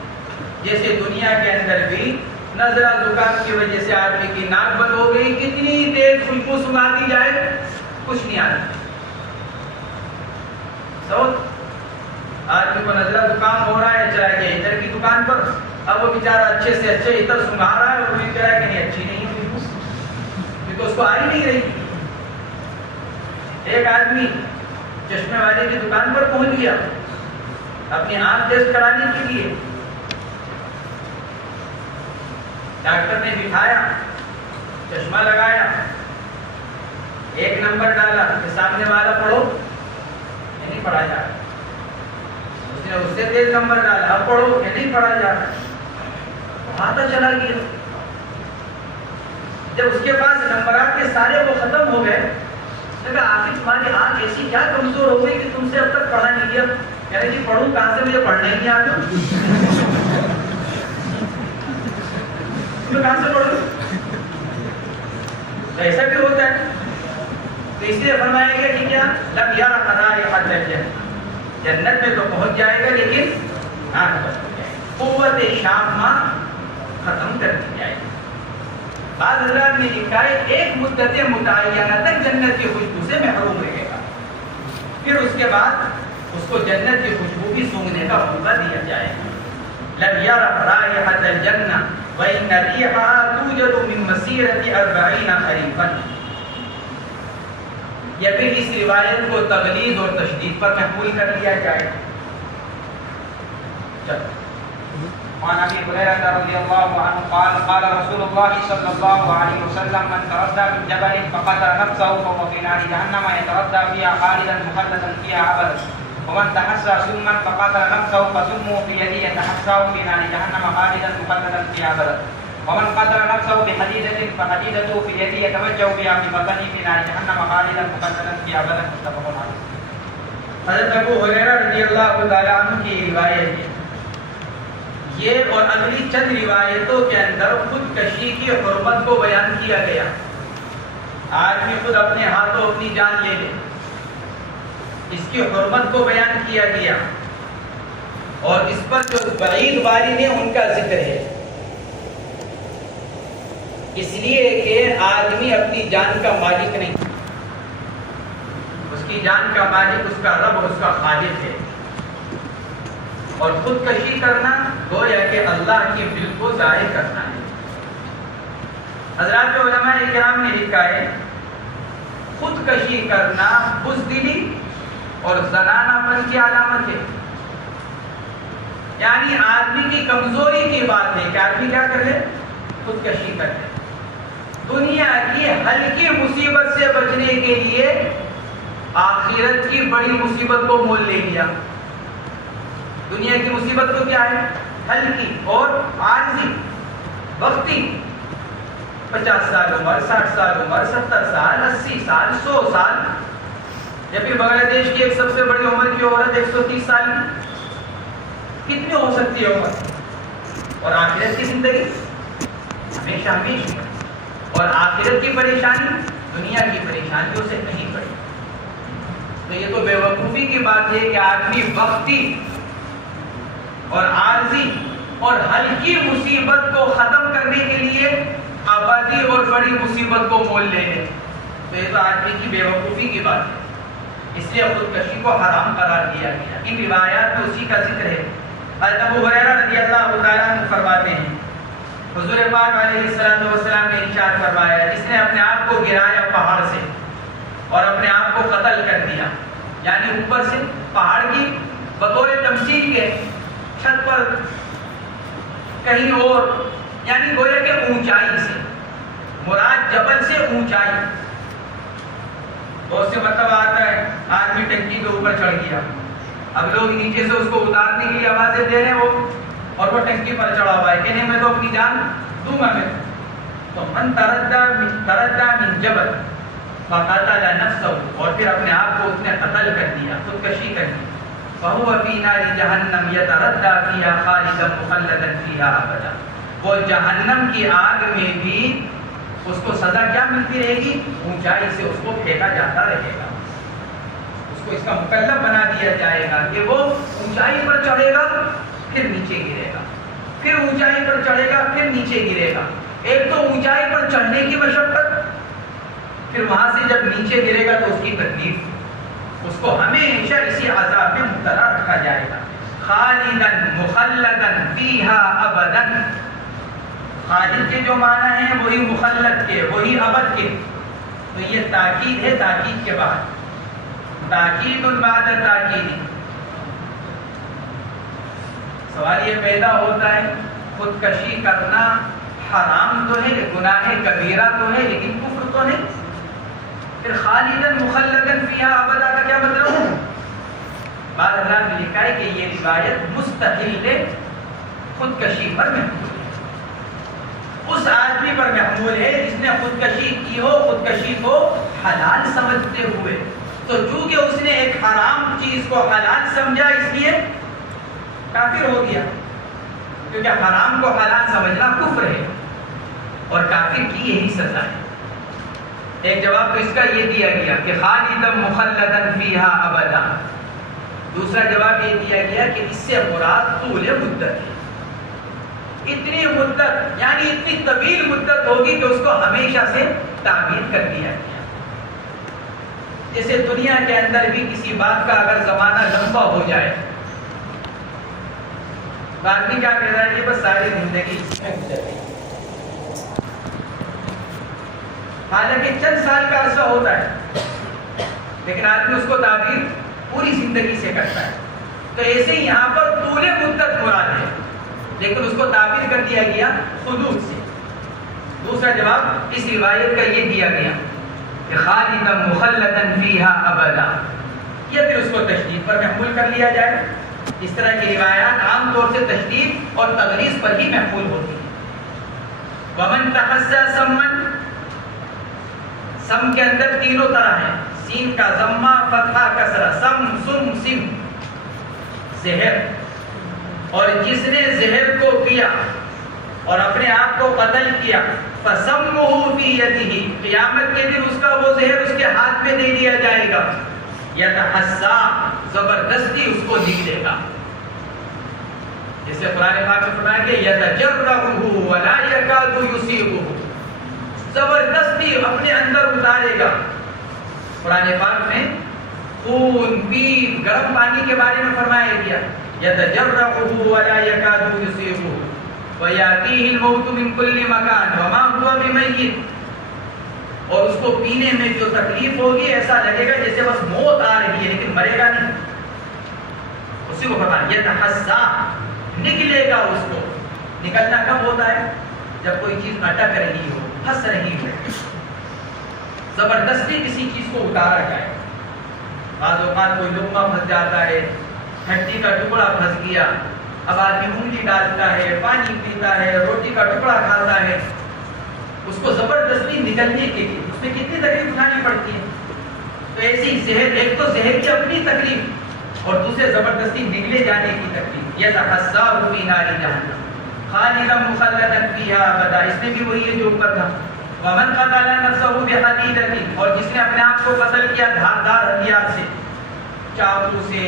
جیسے دنیا کے اندر بھی نزلہ زکام کی وجہ سے آدمی کی ناک بند ہو گئی، کتنی تیز خوشبو سنگھا دی جائے کچھ نہیں آتا۔ آدمی کو نزلہ زکام ہو رہا ہے، چلا گیا عطر کی دکان پر، اب وہ بیچارہ اچھے سے اچھے عطر سنگھا رہا ہے، اور وہ کہہ رہا ہے کہ نہیں اچھی نہیں ہے خوشبو، کیونکہ اس کو آ ہی نہیں رہی۔ ایک آدمی چشمے والے کی دکان پر پہنچ گیا اپنی آنکھ ٹیسٹ کرانے کے لیے، ڈاکٹر نے بٹھایا، چشمہ لگایا، ایک نمبر ڈالا کہ سامنے والا پڑھو، یہ نہیں پڑھا جا رہا، اس نے اس سے تیز نمبر ڈالا، اب پڑھو، یہ نہیں پڑھا جا رہا، آتا چلا گیا۔ جب اس کے پاس نمبرات کے سارے وہ ختم ہو گئے، آخر تمہاری آنکھ ایسی کیا کمزور ہو گئی کہ تم سے اب تک پڑھا نہیں گیا؟ کہہ رہے جی پڑھوں کہاں سے، مجھے پڑھنا ہی نہیں آتا، تمہیں کہاں سے پڑھوں؟ ایسا بھی ہوتا ہے، تو اس لیے فرمایا گیا کہ کیا لم یرا رائحۃ الجنہ، جنت میں تو پہنچ جائے گا لیکن ناک بند ہو جائے گا، قوت شامہ ختم کر دی جائے گی۔ بعض حضرات نے لکھا ہے ایک مدت متعینہ تک جنت کی خوشبو سے محروم رہے گا، پھر اس کے بعد اس کو جنت کی خوشبو بھی سونگنے کا موقع دیا جائے گا۔ لم یرا رائحۃ الجنہ وإن ريحها توجد من مسيرة 40 خريفا، یا پھر اس روایت کو تغلیظ اور تشدید پر محمول کر لیا جائے۔ وعن ابي هريره رضي الله عنه قال قال رسول الله صلى الله عليه وسلم من تردى من جبل فقتل نفسه فهو في نار جهنم يتردى فيها خالدا مخلدا فيها ابدا ومن تحسى سما فقتل نفسه فسمه في يده يتحساه في نار جهنم خالدا مخلدا فيها ابدا ومن قتل نفسه بحديدة فحديدته في يده يتوجه بها في بطنه في نار جهنم خالدا مخلدا فيها ابدا متفق عليه۔ حضرت ابو ہریرہ رضی اللہ تعالی عنہ کی روایت ہے، یہ اور اگلی چند روایتوں کے اندر خودکشی کی حرمت کو بیان کیا گیا۔ آدمی خود اپنے ہاتھوں اپنی جان لے لے، اس کی حرمت کو بیان کیا گیا، اور اس پر جو بعید باری نے ان کا ذکر ہے، اس لیے کہ آدمی اپنی جان کا مالک نہیں، اس کی جان کا مالک اس کا رب اور اس کا خالق ہے۔ اور خودکشی کرنا گویا کہ اللہ کی دل کو ظاہر کرنا ہے۔ حضرات علماء کرام نے لکھا ہے خودکشی کرنا بزدلی اور زنانہ پن کی علامت ہے، یعنی آدمی کی کمزوری کی بات ہے کہ آدمی کیا کر لے، خودکشی کر لے۔ دنیا کی ہلکی مصیبت سے بچنے کے لیے آخرت کی بڑی مصیبت کو مول لے لیا۔ دنیا کی مصیبت تو کیا ہے، ہلکی اور عارضی وقتی، 50 سال عمر، 60 سال عمر، 70 سال، 80 سال، 100 سال، یا پھر بنگلہ دیش کی ایک سب سے بڑی عمر کی عورت 130 سال کی، کتنی ہو سکتی ہے عمر؟ اور آخرت کی زندگی ہمیشہ ہمیشہ، اور آخرت کی پریشانی دنیا کی پریشانیوں سے نہیں پڑی۔ تو یہ تو بے وقوفی کی بات ہے کہ آدمی وقتی اور عارضی اور ہلکی مصیبت کو ختم کرنے کے لیے آبادی اور بڑی مصیبت کو مول لے لے، تو یہ تو آدمی کی بے وقوفی کی بات ہے۔ اس لیے خودکشی کو حرام قرار دیا گیا۔ ان روایات میں اسی کا ذکر ہے۔ حضرت ابو ہریرہ رضی اللہ تعالیٰ عنہ فرماتے ہیں حضور پاک علیہ السلام نے ارشاد فرمایا جس نے اپنے آپ کو گرایا پہاڑ سے اور اپنے آپ کو قتل کر دیا، یعنی اوپر سے پہاڑ کی بطور تمثیل کے چھت پر کہیں اور، یعنی گویا کہ اونچائی سے، مراد جبل سے اونچائی، بہت سے مطلب آتا ہے آدمی ٹنکی کے اوپر چڑھ گیا، اب لوگ نیچے سے اس کو اتارنے کے لیے آوازیں دے رہے ہیں اور وہ ٹنکی پر چڑھا ہوا ہے کہ نہیں میں تو اپنی جان دوں گا میں تو من تردہ من جبل فقتل نفسه، اور پھر اپنے آپ کو اس نے قتل کر دیا، خودکشی کر دی، فهو في نار جہنم يتردى فيها خالدا مخلدا فيها ابدا، وہ جہنم کی آگ میں بھی اس کو سزا کیا ملتی رہے گی، اونچائی سے اس کو پھینکا جاتا رہے گا، اس کو اس کا مکلف بنا دیا جائے گا کہ وہ اونچائی پر چڑھے گا پھر نیچے گرے گا، پھر اونچائی پر چڑھے گا پھر نیچے گرے گا، ایک تو اونچائی پر چڑھنے کی مشقت، پھر وہاں سے جب نیچے گرے گا تو اس کی تکلیف، اس کو ہمیشہ اسی عذاب میں مبتلا رکھا جائے گا۔ خالدا مخلدا فیہا ابدا، خالد کے جو معنی ہیں وہی مخلد کے، وہی ابد کے، تو یہ تاکید ہے، تاکید کے بعد تاکید بعد تاکید۔ سوال یہ پیدا ہوتا ہے خودکشی کرنا حرام تو ہے، گناہ کبیرہ تو ہے، لیکن کفر تو نہیں، پھر خالدن مخلدن فیہا ابدا کا کیا مطلب ہے؟ بعض حضرات نے لکھا ہے کہ یہ روایت مستحل خودکشی پر محمول ہے، اس آدمی پر محمول ہے جس نے خودکشی کی ہو، خودکشی کو حلال سمجھتے ہوئے، تو چونکہ اس نے ایک حرام چیز کو حلال سمجھا اس لیے کافر ہو گیا، کیونکہ حرام کو حلال سمجھنا کفر ہے اور کافر کی یہی سزا ہے۔ ایک جواب تو اس کا یہ دیا گیا کہ خالدا مخلدا فیہا ابدا، دوسرا جواب یہ دیا گیا کہ اس سے مراد طول مدت ہے، اتنی مدت یعنی اتنی طویل مدت ہوگی کہ اس کو ہمیشہ سے تعبیر کر دیا گیا۔ جیسے دنیا کے اندر بھی کسی بات کا اگر زمانہ لمبا ہو جائے تو آدمی کیا کہہ رہا ہے کہ بس ساری زندگی حالانکہ چند سال کا عرصہ ہوتا ہے لیکن آدمی اس کو تعبیر پوری زندگی سے کرتا ہے، تو ایسے ہی یہاں پر طول مدت مراد ہے لیکن اس کو تعبیر کر دیا گیا حدود سے۔ دوسرا جواب اس روایت کا یہ دیا گیا کہ خالدا مخلدا فیہا ابدا، یا پھر اس کو تشدید پر محمول کر لیا جائے۔ اس طرح کی روایات عام طور سے تشدید اور تغلیظ پر ہی محمول ہوتی ہیں۔ ومن تحسى سما، سم کے اندر تینوں طرح ہیں، سین کا ضمہ فتحہ کسرہ، سم سم سم، زہر، اور جس نے زہر کو پیا اور اپنے آپ کو قتل کیا فَسَمُّهُ فِي يَدِهِ، قیامت کے دن اس کا وہ زہر اس کے ہاتھ میں دے دیا جائے گا، يَتَحَسَّى، زبردستی اس کو نکلے گا، جیسے قرآن پاک میں فرمایا کہ يَتَجَرَّعُهُ وَلَا يَكَادُ يُصِيبُهُ، زبردستی اپنے اندر اتارے گا۔ قرآن پاک میں خون، پیپ، گرم پانی کے بارے میں فرمایا گیا يتجرعه ولا يكاد يصيبه ويأتيه الموت من كل مكان وما هو بميت. اور اس کو پینے میں جو تکلیف ہوگی ایسا لگے گا جیسے بس موت آ رہی ہے لیکن مرے گا نہیں. اسی کو پتا یتحسا نکلے گا. اس کو نکلنا کب ہوتا ہے؟ جب کوئی چیز اٹک رہی ہو, پھنس رہی ہو, زبردستی کسی چیز کو اتارا جائے. بعض اوقات کوئی لقمہ پھنس جاتا ہے, ہڈی کا ٹکڑا پھنس گیا, اب آدمی انگلی ڈالتا ہے, پانی پیتا ہے, روٹی کا ٹکڑا کھاتا ہے, اس کو زبردستی نکلنے کے لیے اس میں کتنی تکلیف اٹھانی پڑتی ہے. تو ایسی زہر, ایک تو زہر کی اپنی تکلیف اور دوسرے زبردستی نکلے جانے کی تکلیف. یتحسا فی نار جہنم خالدا مخلدا فیہا ابدا. اس میں بھی وہی ہے جو اوپر تھا. ومن قتل نفسه بحدیدۃ, اور جس نے اپنے آپ کو قتل کیا دھاردار ہتھیار سے, چاقو سے,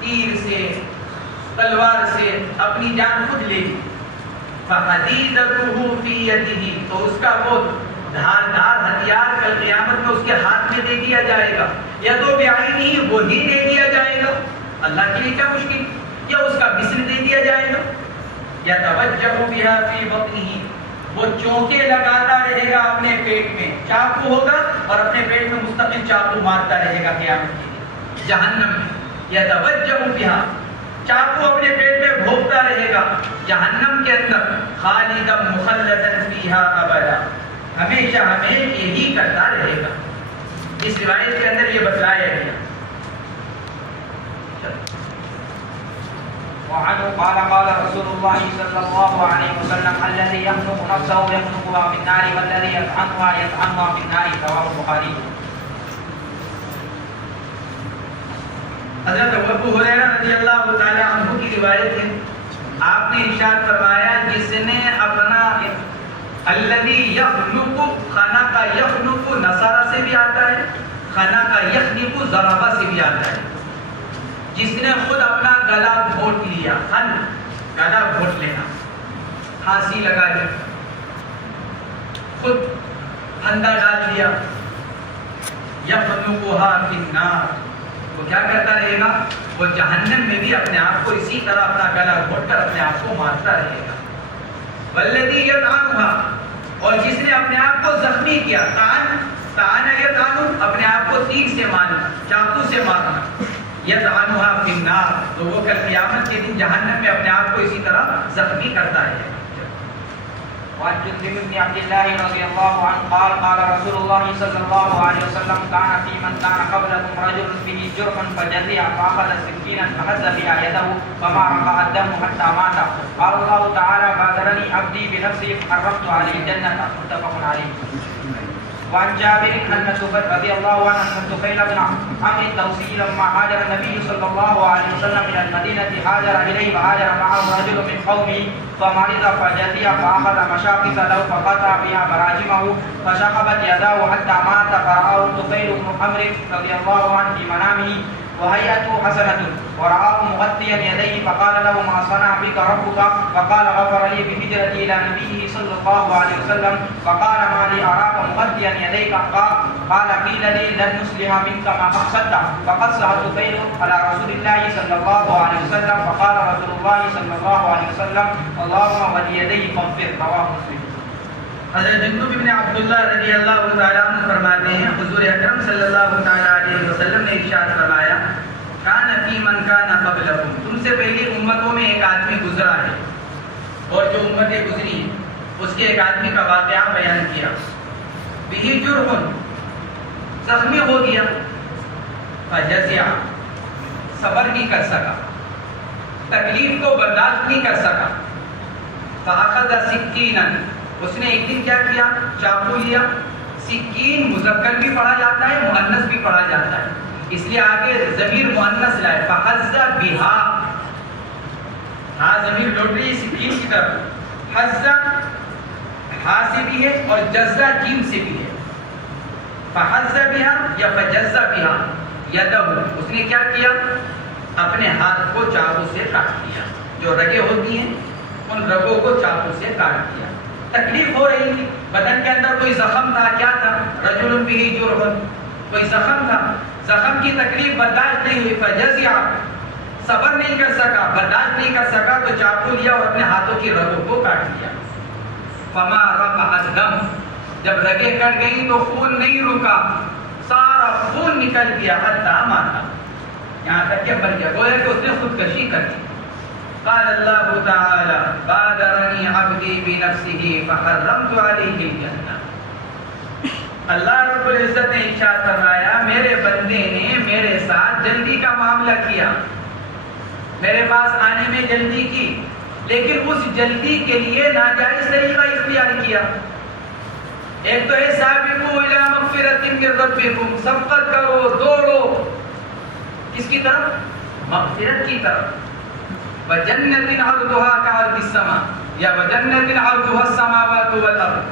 تیر سے, تلوار سے اپنی جان خود لے لی. فحدیدته فی یدہ, تو اس کا وہ دھاردار ہتھیار کل قیامت میں اس کے ہاتھ میں دے دیا جائے گا. یا تو بعینہ, وہی دے دیا جائے گا. اللہ کے لیے کیا مشکل. یا اس کا مثل دے دیا جائے گا. یا توجہ بہا فی بطنہ, وہ چونکے لگاتا رہے گا اپنے پیٹ میں. چاقو ہوگا اور اپنے پیٹ میں مستقل چاقو مارتا رہے گا قیامت کے لیے جہنم میں. یا توجہ بہا, چاقو اپنے پیٹ میں بھونکتا رہے گا جہنم کے اندر. خالدا مخلدا فیہا ابدا, ہمیشہ ہمیشہ یہی کرتا رہے گا. اس روایت کے اندر یہ بتلایا گیا. وعنه قال قال رسول الله صلى الله عليه وسلم الذي يخنق نفسه يخنقها في النار والذي يطعنها يطعنها في النار. رواه البخاري. حضرت ابو ہریرہ رضی اللہ تعالی عنہ کی روایت ہے, آپ نے ارشاد فرمایا جس نے اپنا الذی یخنق, خنق یخنق نصارہ سے بھی آتا ہے, خنق یخنق ضربہ سے بھی آتا ہے. جس نے خود اپنا گلا گھونٹ لیا, خن گلا گھونٹ لینا, پھانسی لگا لی, خود پھندا ڈال دیا. یخنقها فی النار, وہ کیا کرتا رہے گا, وہ جہنم میں بھی اپنے آپ کو اسی طرح اپنا گلا گھونٹ کر اپنے آپ کو مارتا رہے گا. والذی یطعنها, اور جس نے اپنے آپ کو زخمی کیا, طعن یطعن, اپنے آپ کو تیر سے مارنا, چاقو سے مارنا. یطعنها فی النار, تو وہ کل قیامت کے دن جہنم میں اپنے آپ کو اسی طرح زخمی کرتا ہے. وعن جندب بن عبد الله رضي الله عنه قال قال رسول الله صلى الله عليه وسلم كان في من كان قبلكم رجل به جرح فجزع فأخذ سكينا فهز بها يده فما رقع الدم حتى مات. قال الله تعالى بادرني عبدي بنفسي فحرمت عليه الجنة. متفق عليه. وعن جابر أن سفيان رضي الله عنه أن سفيان بن عمرو الدوسي لما هاجر النبي صلى الله عليه وسلم إلى المدينة هاجر إليه وهاجر معه رجل من قومه فمرض فجزع فأخذ مشاقص له فقطع بها براجمه فشقبت يداه حتى مات. فرآه سفيان بن عمرو رضي الله عنه في منامه وهيئته حسنة ورآه مغطيا يديه فقال له ما صنع بك ربك؟ فقال غفر لي بهجرتي إلى نبيه صلى الله عليه وسلم. فقال ما لي أراك مغطيا يديك؟ قال قيل لي لن نصلح منك ما أقصدت. فقص سفيان على رسول الله صلى الله عليه وسلم فقال رسول الله صلى الله عليه وسلم اللهم وليديه فاغفر. رواه مسلم. حضرت جندب بن عبداللہ رضی اللہ تعالیٰ عنہ فرماتے ہیں حضور اکرم صلی اللہ تعالیٰ علیہ وسلم نے ارشاد فرمایا کان فی من کان قبلکم, تم سے پہلے امتوں میں ایک آدمی گزرا ہے, اور جو امتیں گزری ہیں اس کے ایک آدمی کا واقعہ بیان کیا. بہ جرح, زخمی ہو گیا, فجزع, صبر نہیں کر سکا, تکلیف کو برداشت نہیں کر سکا. فاخذ سکینا, اس نے ایک دن کیا کیا, چاقو لیا. سکین مذکر بھی پڑھا جاتا ہے, مؤنث بھی پڑھا جاتا ہے, اس لیے آگے ضمیر مؤنث لائے. فحز بہا, ہاں ضمیر لوٹ رہی ہے سکین کی طرف. حز ہا سے بھی ہے اور جزا جیم سے بھی ہے. فحز بہا یا فجز بہا یدہ, اس نے کیا کیا, اپنے ہاتھ کو چاقو سے کاٹ دیا. جو رگیں ہوتی ہیں ان رگوں کو چاقو سے کاٹ دیا. تکلیف ہو رہی تھی, بدن کے اندر کوئی زخم تھا, کیا تھا, رجل به جرح, کوئی زخم تھا, زخم کی تکلیف برداشت نہیں ہوئی. فجزع, صبر نہیں کر سکا، برداشت نہیں کر سکا تو چاقو لیا اور اپنے ہاتھوں کی رگوں کو کاٹ لیا. فما رفع الدم، جب رگیں کٹ گئی تو خون نہیں رکا، سارا خون نکل گیا. حتی ماتا، یہاں تک کہ مر گیا، گویا کہ اس نے خودکشی کر دی. قال اللہ تعالی بادرنی عبدی بنفسہ فحرمت علیہ الجنہ. اللہ رب العزت نے ارشاد فرمایا میرے بندے نے میرے ساتھ جلدی کا معاملہ کیا، میرے پاس آنے میں جلدی کی، لیکن اس جلدی کے لیے ناجائز طریقہ اختیار کیا. ایک تو ہے سابقوا الی مغفرۃ من ربکم، سبقت کرو، دوڑو کس کی طرف؟ مغفرت کی طرف. وجنۃ عرضها كعرض السماء یا وجنۃ عرضها السماوات والارض،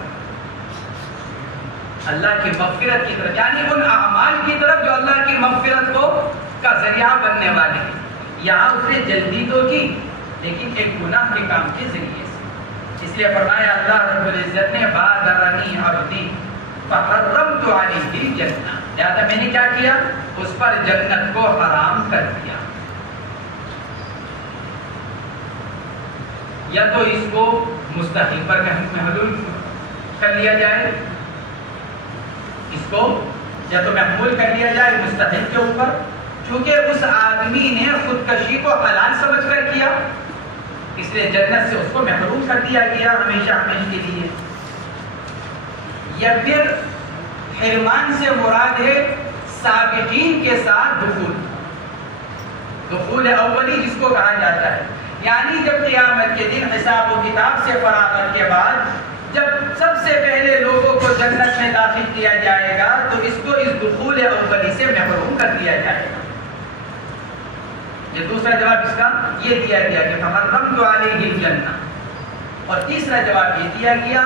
اللہ کی مغفرت کی طرف، یعنی ان اعمال کی طرف جو اللہ کی مغفرت کو کا ذریعہ بننے والے ہیں. یہاں اس نے جلدی تو کی لیکن ایک گناہ کے کام کے ذریعے سے، اس لیے فرمایا اللہ رب العزت نے بادرنی عبدی فحرمت علیہ الجنہ، لہذا میں نے کیا کیا؟ اس پر جنت کو حرام کر دیا. یا تو اس کو مستحیل پر محلول کر لیا جائے، اس کو یا تو محمول کر لیا جائے مستحیل کے اوپر، چونکہ اس آدمی نے خودکشی کو حلال سمجھ کر کیا، اس لیے جنت سے اس کو محروم کر دیا گیا ہمیشہ ہمیشہ کے لیے. یا پھر حرمان سے مراد ہے سابقین کے ساتھ دخول اولی جس کو کہا جاتا ہے، یعنی جب قیامت کے دن حساب و کتاب سے فراغت کے بعد جب سب سے پہلے لوگوں کو جنت میں داخل کیا جائے گا تو اس کو اس دخول اولی سے محروم کر دیا جائے گا. یہ دوسرا جواب اس کا یہ دیا گیا کہ فحرمت علیہ الجنہ. اور تیسرا جواب یہ دیا گیا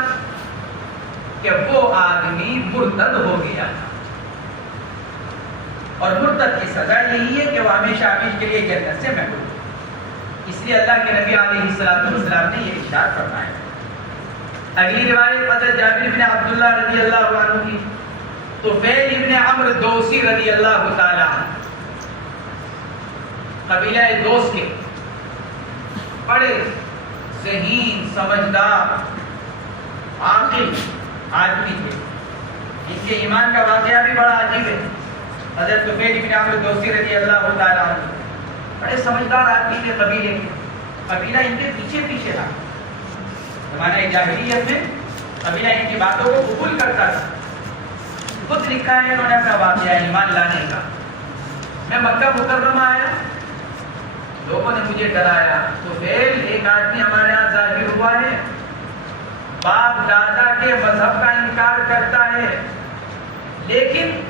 کہ وہ آدمی مرتد ہو گیا تھا، اور مرتد کی سزا یہی ہے کہ وہ ہمیشہ ہمیشہ کے لیے جنت سے محروم. اس لیے اللہ کے نبی علیہ السلام نے یہ ارشاد فرمایا. اگلی روایت حضرت جابر بن عبداللہ رضی اللہ عنہ کی، طفیل ابن عمرو دوسی رضی اللہ تعالی عنہ، قبیلہ دوس کے بڑے ذہین سمجھدار عاقل آدمی تھے. ان کے ایمان کا واقعہ بھی بڑا عجیب ہے. حضرت طفیل ابن عمرو دوسی رضی اللہ تعالی عنہ بڑے سمجھدار آدمی تھے قبیلے کے. قبیلہ ان کے پیچھے پیچھے تھا. زمانہ جاہلیت میں قبیلہ ان کی باتوں کو قبول کرتا تھا. خود لکھا ہے انہوں نے اپنا واقعہ ایمان لانے کا. میں مکہ مکرمہ آیا، لوگوں نے مجھے ڈرایا، تو پھر ایک آدمی ہمارے یہاں ظاہر ہوا ہے، باپ دادا کے مذہب کا انکار کرتا ہے، لیکن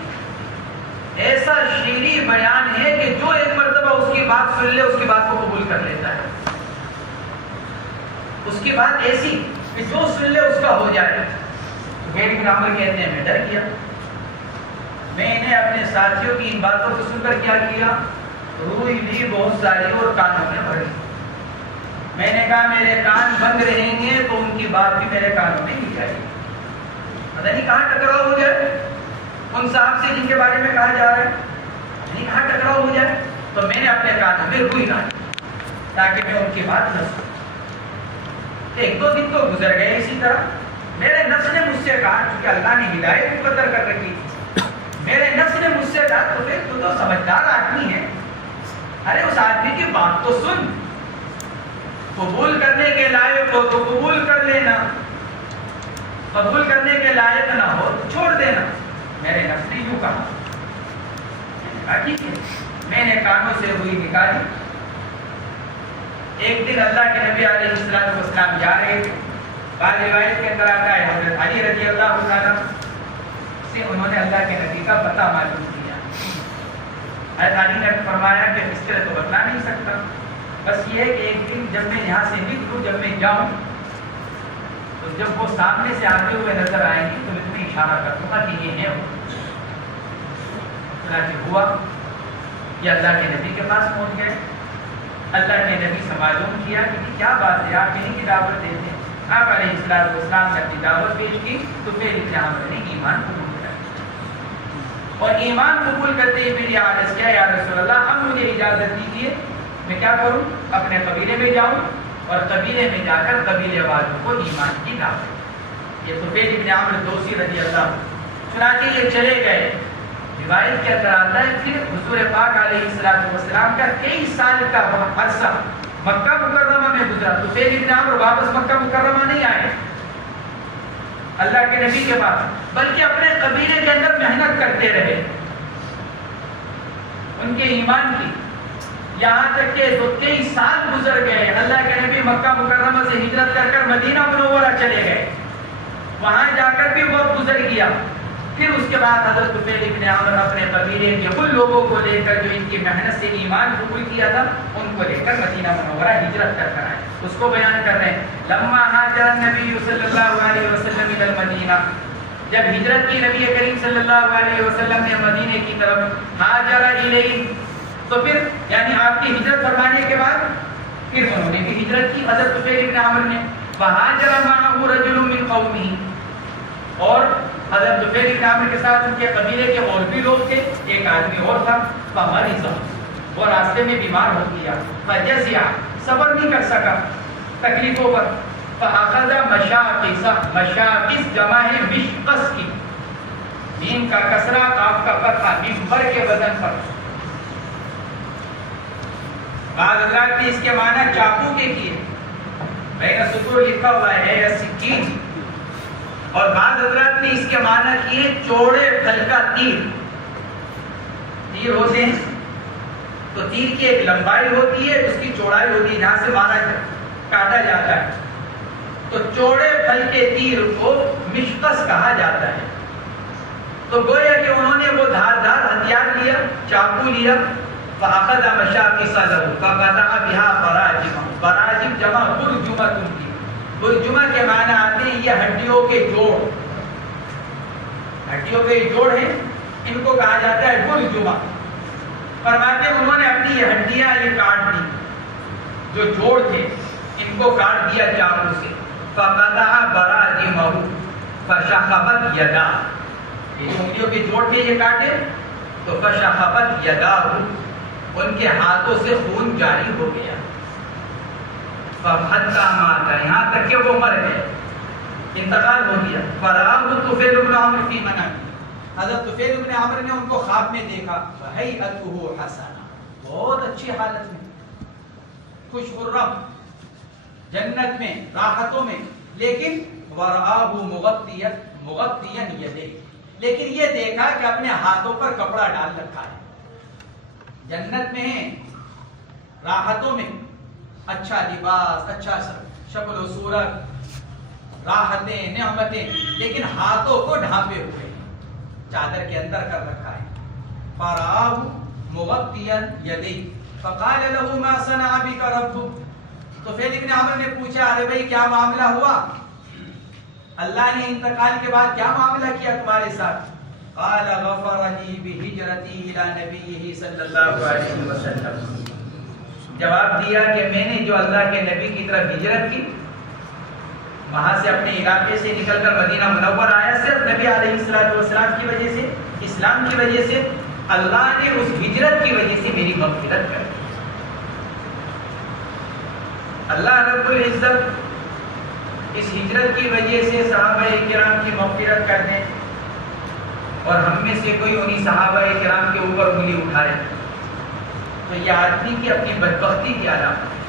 ایسا شیریں بیان ہے کہ جو ایک مرتبہ اس کی بات سن لے اس کی بات کو قبول کر لیتا ہے. اس کی بات ایسی کہ جو سن لے اس کا ہو جائے. طفیل بن عمرو کہتے ہیں میں ڈر گیا. میں نے اپنے ساتھیوں کی ان باتوں کو سن کر کیا کیا؟ روئی لی بہت ساری اور کانوں میں بھری. میں نے کہا میرے کان بند رہیں گے تو ان کی بات بھی میرے کانوں میں نہیں جائے گی. پتہ نہیں کہاں ٹکراؤ ہو جائے ان صاحب سے جن کے بارے میں کہا جا رہا ہے، نہیں کہاں ٹکراؤ ہو جائے. تو میں نے اپنے کانوں میں روئی ڈالی تاکہ میں ان کی بات نہ سنوں. ایک دو دن تو گزر گئے اسی طرح. میرے نفس نے مجھ سے کہا، کیونکہ اللہ نے ہدایت مقدر کر رکھی تھی، میرے نفس نے مجھ سے کہا تو پھر تو سمجھدار آدمی ہے، ارے اس آدمی کی بات تو سن، قبول کرنے کے لائق ہو تو قبول کر لینا، قبول کرنے کے لائق نہ ہو تو چھوڑ دینا. میرے نفس نے یوں کہا. میں نے کہا ٹھیک ہے. میں نے کانوں سے روئی نکالی. ایک دن اللہ کے نبی علیہ السلام جا رہے تھے. بعض روایت کے اندر آتا ہے حضرت علی رضی اللہ عنہ سے انہوں نے اللہ کے نبی کا پتہ معلوم کیا. حضرت علی نے فرمایا کہ اس طرح تو بتلا نہیں سکتا، بس یہ ہے کہ ایک دن جب میں یہاں سے نکلوں، جب میں جاؤں تو جب وہ سامنے سے آتے ہوئے نظر آئیں گی تو میں تمہیں اشارہ کر دوں گا کہ یہ ہے وہ. چنانچہ ہوا یہ اللہ کے نبی کے پاس پہنچ گئے. اللہ کے نبی سے معلوم کیا کہ کیا بات ہے، آپ انہیں کی دعوت دیتے ہیں. آپ علیہ السلام نے اپنی دعوت پیش کی تو پھر ابن عمرو نے ایمان قبول کیا. اور ایمان قبول کرتے ہی میری عرض کیا یا رسول اللہ اب مجھے اجازت دیجیے میں کیا کروں؟ اپنے قبیلے میں جاؤں اور قبیلے میں جا کر قبیلے والوں کو ایمان کی دعوت۔ یہ طفیل ابن عمرو دوسی رضی اللہ عنہ، چنانچہ یہ چلے گئے۔ روایت کے اندر آتا ہے کہ حضور پاک علیہ السلام کا 23 سال کا عرصہ مکہ مکرمہ میں گزرا۔ طفیل ابن عمرو واپس مکہ مکرمہ نہیں آئے اللہ کے نبی کے بعد، بلکہ اپنے قبیلے کے اندر محنت کرتے رہے ان کے ایمان کی، یہاں تک کہ 23 سال گزر گئے۔ اللہ کے نبی مکہ مکرمہ سے ہجرت کر کر مدینہ منورہ چلے گئے، وہاں جا کر بھی وقت گزر گیا۔ پھر اس کے بعد حضرت طفیل ابن عمرو اپنے قبیلے کے ان لوگوں کو لے کر جو ان کی محنت سے ایمان قبول کیا تھا ان کو لے کر مدینہ منورہ ہجرت کر کر آئے۔ اس کو بیان کر رہے ہیں، لما ہاجر النبی صلی اللہ علیہ وسلم الی المدینہ، جب ہجرت کی نبی کریم صلی اللہ علیہ وسلم نے مدینے کی طرف، ہاجر الیہ، تو پھر یعنی آپ کی ہجرت فرمانے کے بعد پھر انہوں نے بھی ہجرت کی حضرت طفیل ابن عمرو نے، وہاجر معه رجل من قومه، اور حضرت طفیل ابن عمرو کے ساتھ ان کے قبیلے کے اور بھی لوگ تھے، ایک آدمی اور تھا، فمرض، وہ راستے میں بیمار ہو گیا، فجزع، صبر نہیں کر سکا تکلیفوں پر، فاخذ مشاقص، مشاقص جمع ہے مشقص کی، میم کا کسرہ قاف کا فتحہ، ممبر کے وزن پر۔ بعض حضرات نے اس کے معنی چاقو کے کیے، بین سطور لکھا ہوا ہے یا سکین، اور بعض حضرات نے اس کے معنی کیے چوڑے پھل کا تیر۔ تیر ہوتے ہیں تو تیر کی ایک لمبائی ہوتی ہے، اس کی چوڑائی ہوتی ہے جہاں سے مارا کاٹا جاتا ہے، تو چوڑے پھل کے تیر کو مشقص کہا جاتا ہے۔ تو گویا کہ انہوں نے وہ دھاردار ہتھیار لیا، چاقو لیا، فاخذ مشاقص له فقطع بها براجم، براجم جمع برجمہ کی، برجمہ کے معنی آتے ہیں یہ ہڈیوں کے جوڑ، ہڈیوں کے جوڑ ہیں، ان کو کہا جاتا ہے برجمہ۔ فرماتے ہیں انہوں نے اپنی یہ ہڈیاں یہ کاٹ دی، جو جوڑ تھے ان کو کاٹ دیا چاقو سے، فقطع براجمہ فشخبت یدا، یہ انگلیوں کے جوڑ تھے یہ کاٹے تو فشخبت یدا، ان کے ہاتھوں سے خون جاری ہو گیا، فحتى مات، یہاں تک کہ وہ مر گئے، انتقال ہو گیا۔ فرآہ طفیل بن عمرو فی منام، حضرت طفیل بن عمرو نے ان کو خواب میں دیکھا، وہیئتہ حسنہ، بہت اچھی حالت میں، خوش خرم، جنت میں، راحتوں میں، لیکن ورآہ مغطیا یدیہ، لیکن یہ دیکھا کہ اپنے ہاتھوں پر کپڑا ڈال رکھا ہے۔ جنت میں ہیں، راحتوں میں، اچھا لباس، اچھا شکل و صورت، راحتیں، نعمتیں، لیکن ہاتھوں کو ڈھانپے ہوئے چادر کے اندر کر رکھا ہے۔ فرآہ مغطیا یدیہ فقال له ما صنع بك ربك، طفیل ابن عمرو نے پوچھا، ارے بھائی کیا معاملہ ہوا، اللہ نے انتقال کے بعد کیا معاملہ کیا تمہارے ساتھ؟ قال غفر لي بهجرتي الى نبيه صلی اللہ علیہ وسلم، جواب دیا کہ میں نے جو اللہ کے نبی کی طرف ہجرت کی، وہاں سے اپنے علاقے سے نکل کر مدینہ منور آیا، صرف نبی علیہ السلام کی وجہ سے، اسلام کی وجہ سے، اللہ نے اس ہجرت کی وجہ سے میری مغفرت کر دی۔ اللہ رب العزت اس ہجرت کی وجہ سے صحابہ کرام کی مغفرت کر دیں، اور ہم میں سے کوئی انہی صحابہ کرام کے اوپر انگلی اٹھائے تو یہ آدمی کی اپنی بدبختی کی علامت ہے۔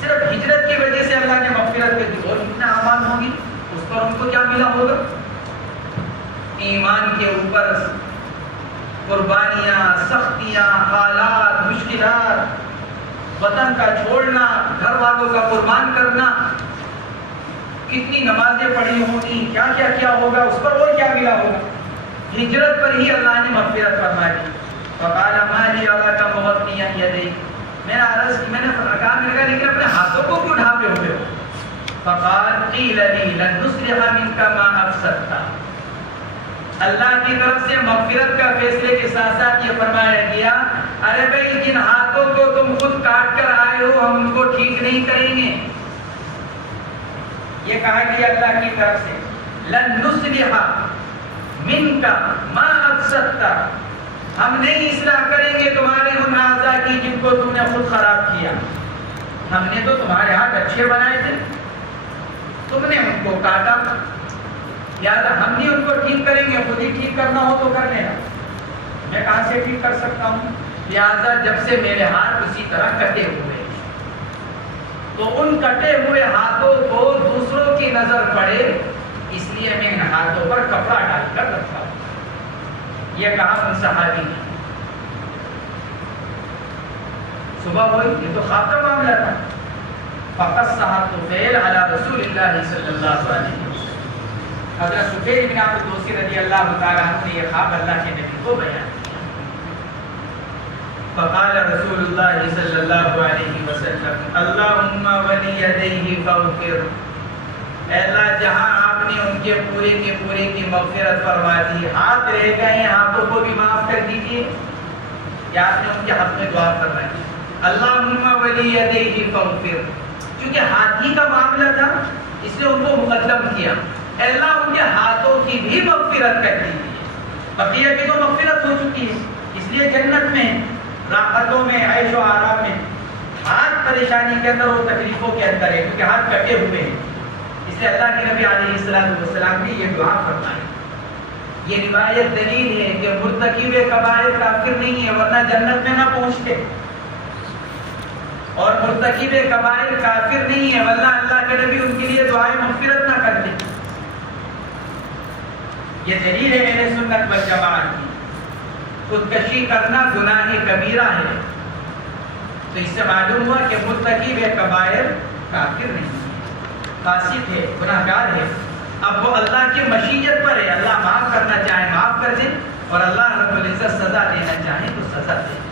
صرف ہجرت کی وجہ سے اللہ نے مغفرت کر دی، اور اتنا امان ہوگی اس پر ان کو کیا ملا ہوگا؟ ایمان کے اوپر قربانیاں، سختیاں، حالات، مشکلات، وطن کا چھوڑنا، گھر والوں کا قربان کرنا، کتنی نمازیں پڑھی ہونی، کیا کیا کیا ہوگا، اس پر اور کیا ملا ہوگا؟ ہجرت پر ہی اللہ نے مغفرت فرمائی۔ فقال ما لي اراك مغطيا يديك، میں نے عرض کی، میں نے کہا لیکن اپنے ہاتھوں کو کیوں ڈھانپے ہوئے ہو؟ فقال قيل لي لن نصلح منك ما افسدت، اللہ کی طرف سے مغفرت کا فیصلے کے ساتھ ساتھ یہ فرمایا گیا، ارے بھائی جن ہاتھوں کو تم خود کاٹ کر آئے ہو ہم ان کو ٹھیک نہیں کریں گے۔ یہ کہا گیا اللہ کی طرف سے، لن نصلح منك ما افسدت، ہم نہیں اصلاح کریں گے تمہارے ان اعضاء کی جن کو تم نے خود خراب کیا. ہم نے تو تمہارے ہاتھ اچھے بنائے تھے، تم نے ان کو کاٹا، لہٰذا ہم نہیں ان کو ٹھیک کریں گے، خود ہی ٹھیک کرنا ہو تو کر لینا، میں کہاں سے ٹھیک کر سکتا ہوں. لہٰذا جب سے میرے ہاتھ اسی طرح کٹے ہوئے، تو ان کٹے ہوئے ہاتھوں کو دوسروں کی نظر پڑے، اس لیے میں ان ہاتھوں پر کپڑا ڈال کر رکھا ہوں. یہ کہا ان صحابی نے. صبح ہوئی، یہ تو خواب کا معاملہ تھا. فقصها طفیل علی رسول اللہ صلی اللہ علیہ وسلم. حضرت طفیل بن عبد الدوسی رضی اللہ تعالیٰ عنہ نے یہ خواب اللہ کے نبی کو بیان کیا. فقال رسول اللہ صلی اللہ علیہ وسلم اللہم ولیدیہ فاغفر. اے اللہ جہاں آپ نے ان کے پورے کے پورے کی مغفرت فرما دی، ہاتھ رہ گئے ہیں، ہاتھوں کو بھی معاف کر دیجیے. یا آپ نے ان کے حق میں دعا فرمائی اللہم ولیدیہ فاغفر. کیونکہ ہاتھ ہی کا معاملہ تھا اس لیے ان کو مقدم کیا. اے اللہ ان کے ہاتھوں کی بھی مغفرت کر دیجیے. بقیہ کی تو مغفرت ہو چکی ہے، اس لیے جنت میں راحتوں میں عیش و آرام میں. ہاتھ پریشانی کے اندر اور تکلیفوں کے اندر ہے کیونکہ ہاتھ کٹے ہوئے ہیں. اس لیے اللہ کے نبی علیہ السلام نے یہ دعا فرمائی. یہ روایت دلیل ہے کہ مرتکب کبائر کافر نہیں ہے، ورنہ جنت میں نہ پہنچتے. اور مرتکب کبائر کافر نہیں ہے، ورنہ اللہ کے نبی ان کے لیے دعائیں مغفرت نہ کرتے. یہ دلیل ہے اہل سنت والجماعت کی. خودکشی کرنا گناہ کبیرہ ہے، تو اس سے معلوم ہوا کہ مرتکب کبائر کافر نہیں ہے، فاسق ہے، گناہگار ہے. اب وہ اللہ کی مشیت پر ہے، اللہ معاف کرنا چاہے معاف کر دے، اور اللہ رب العزت سزا دینا چاہے تو سزا دے.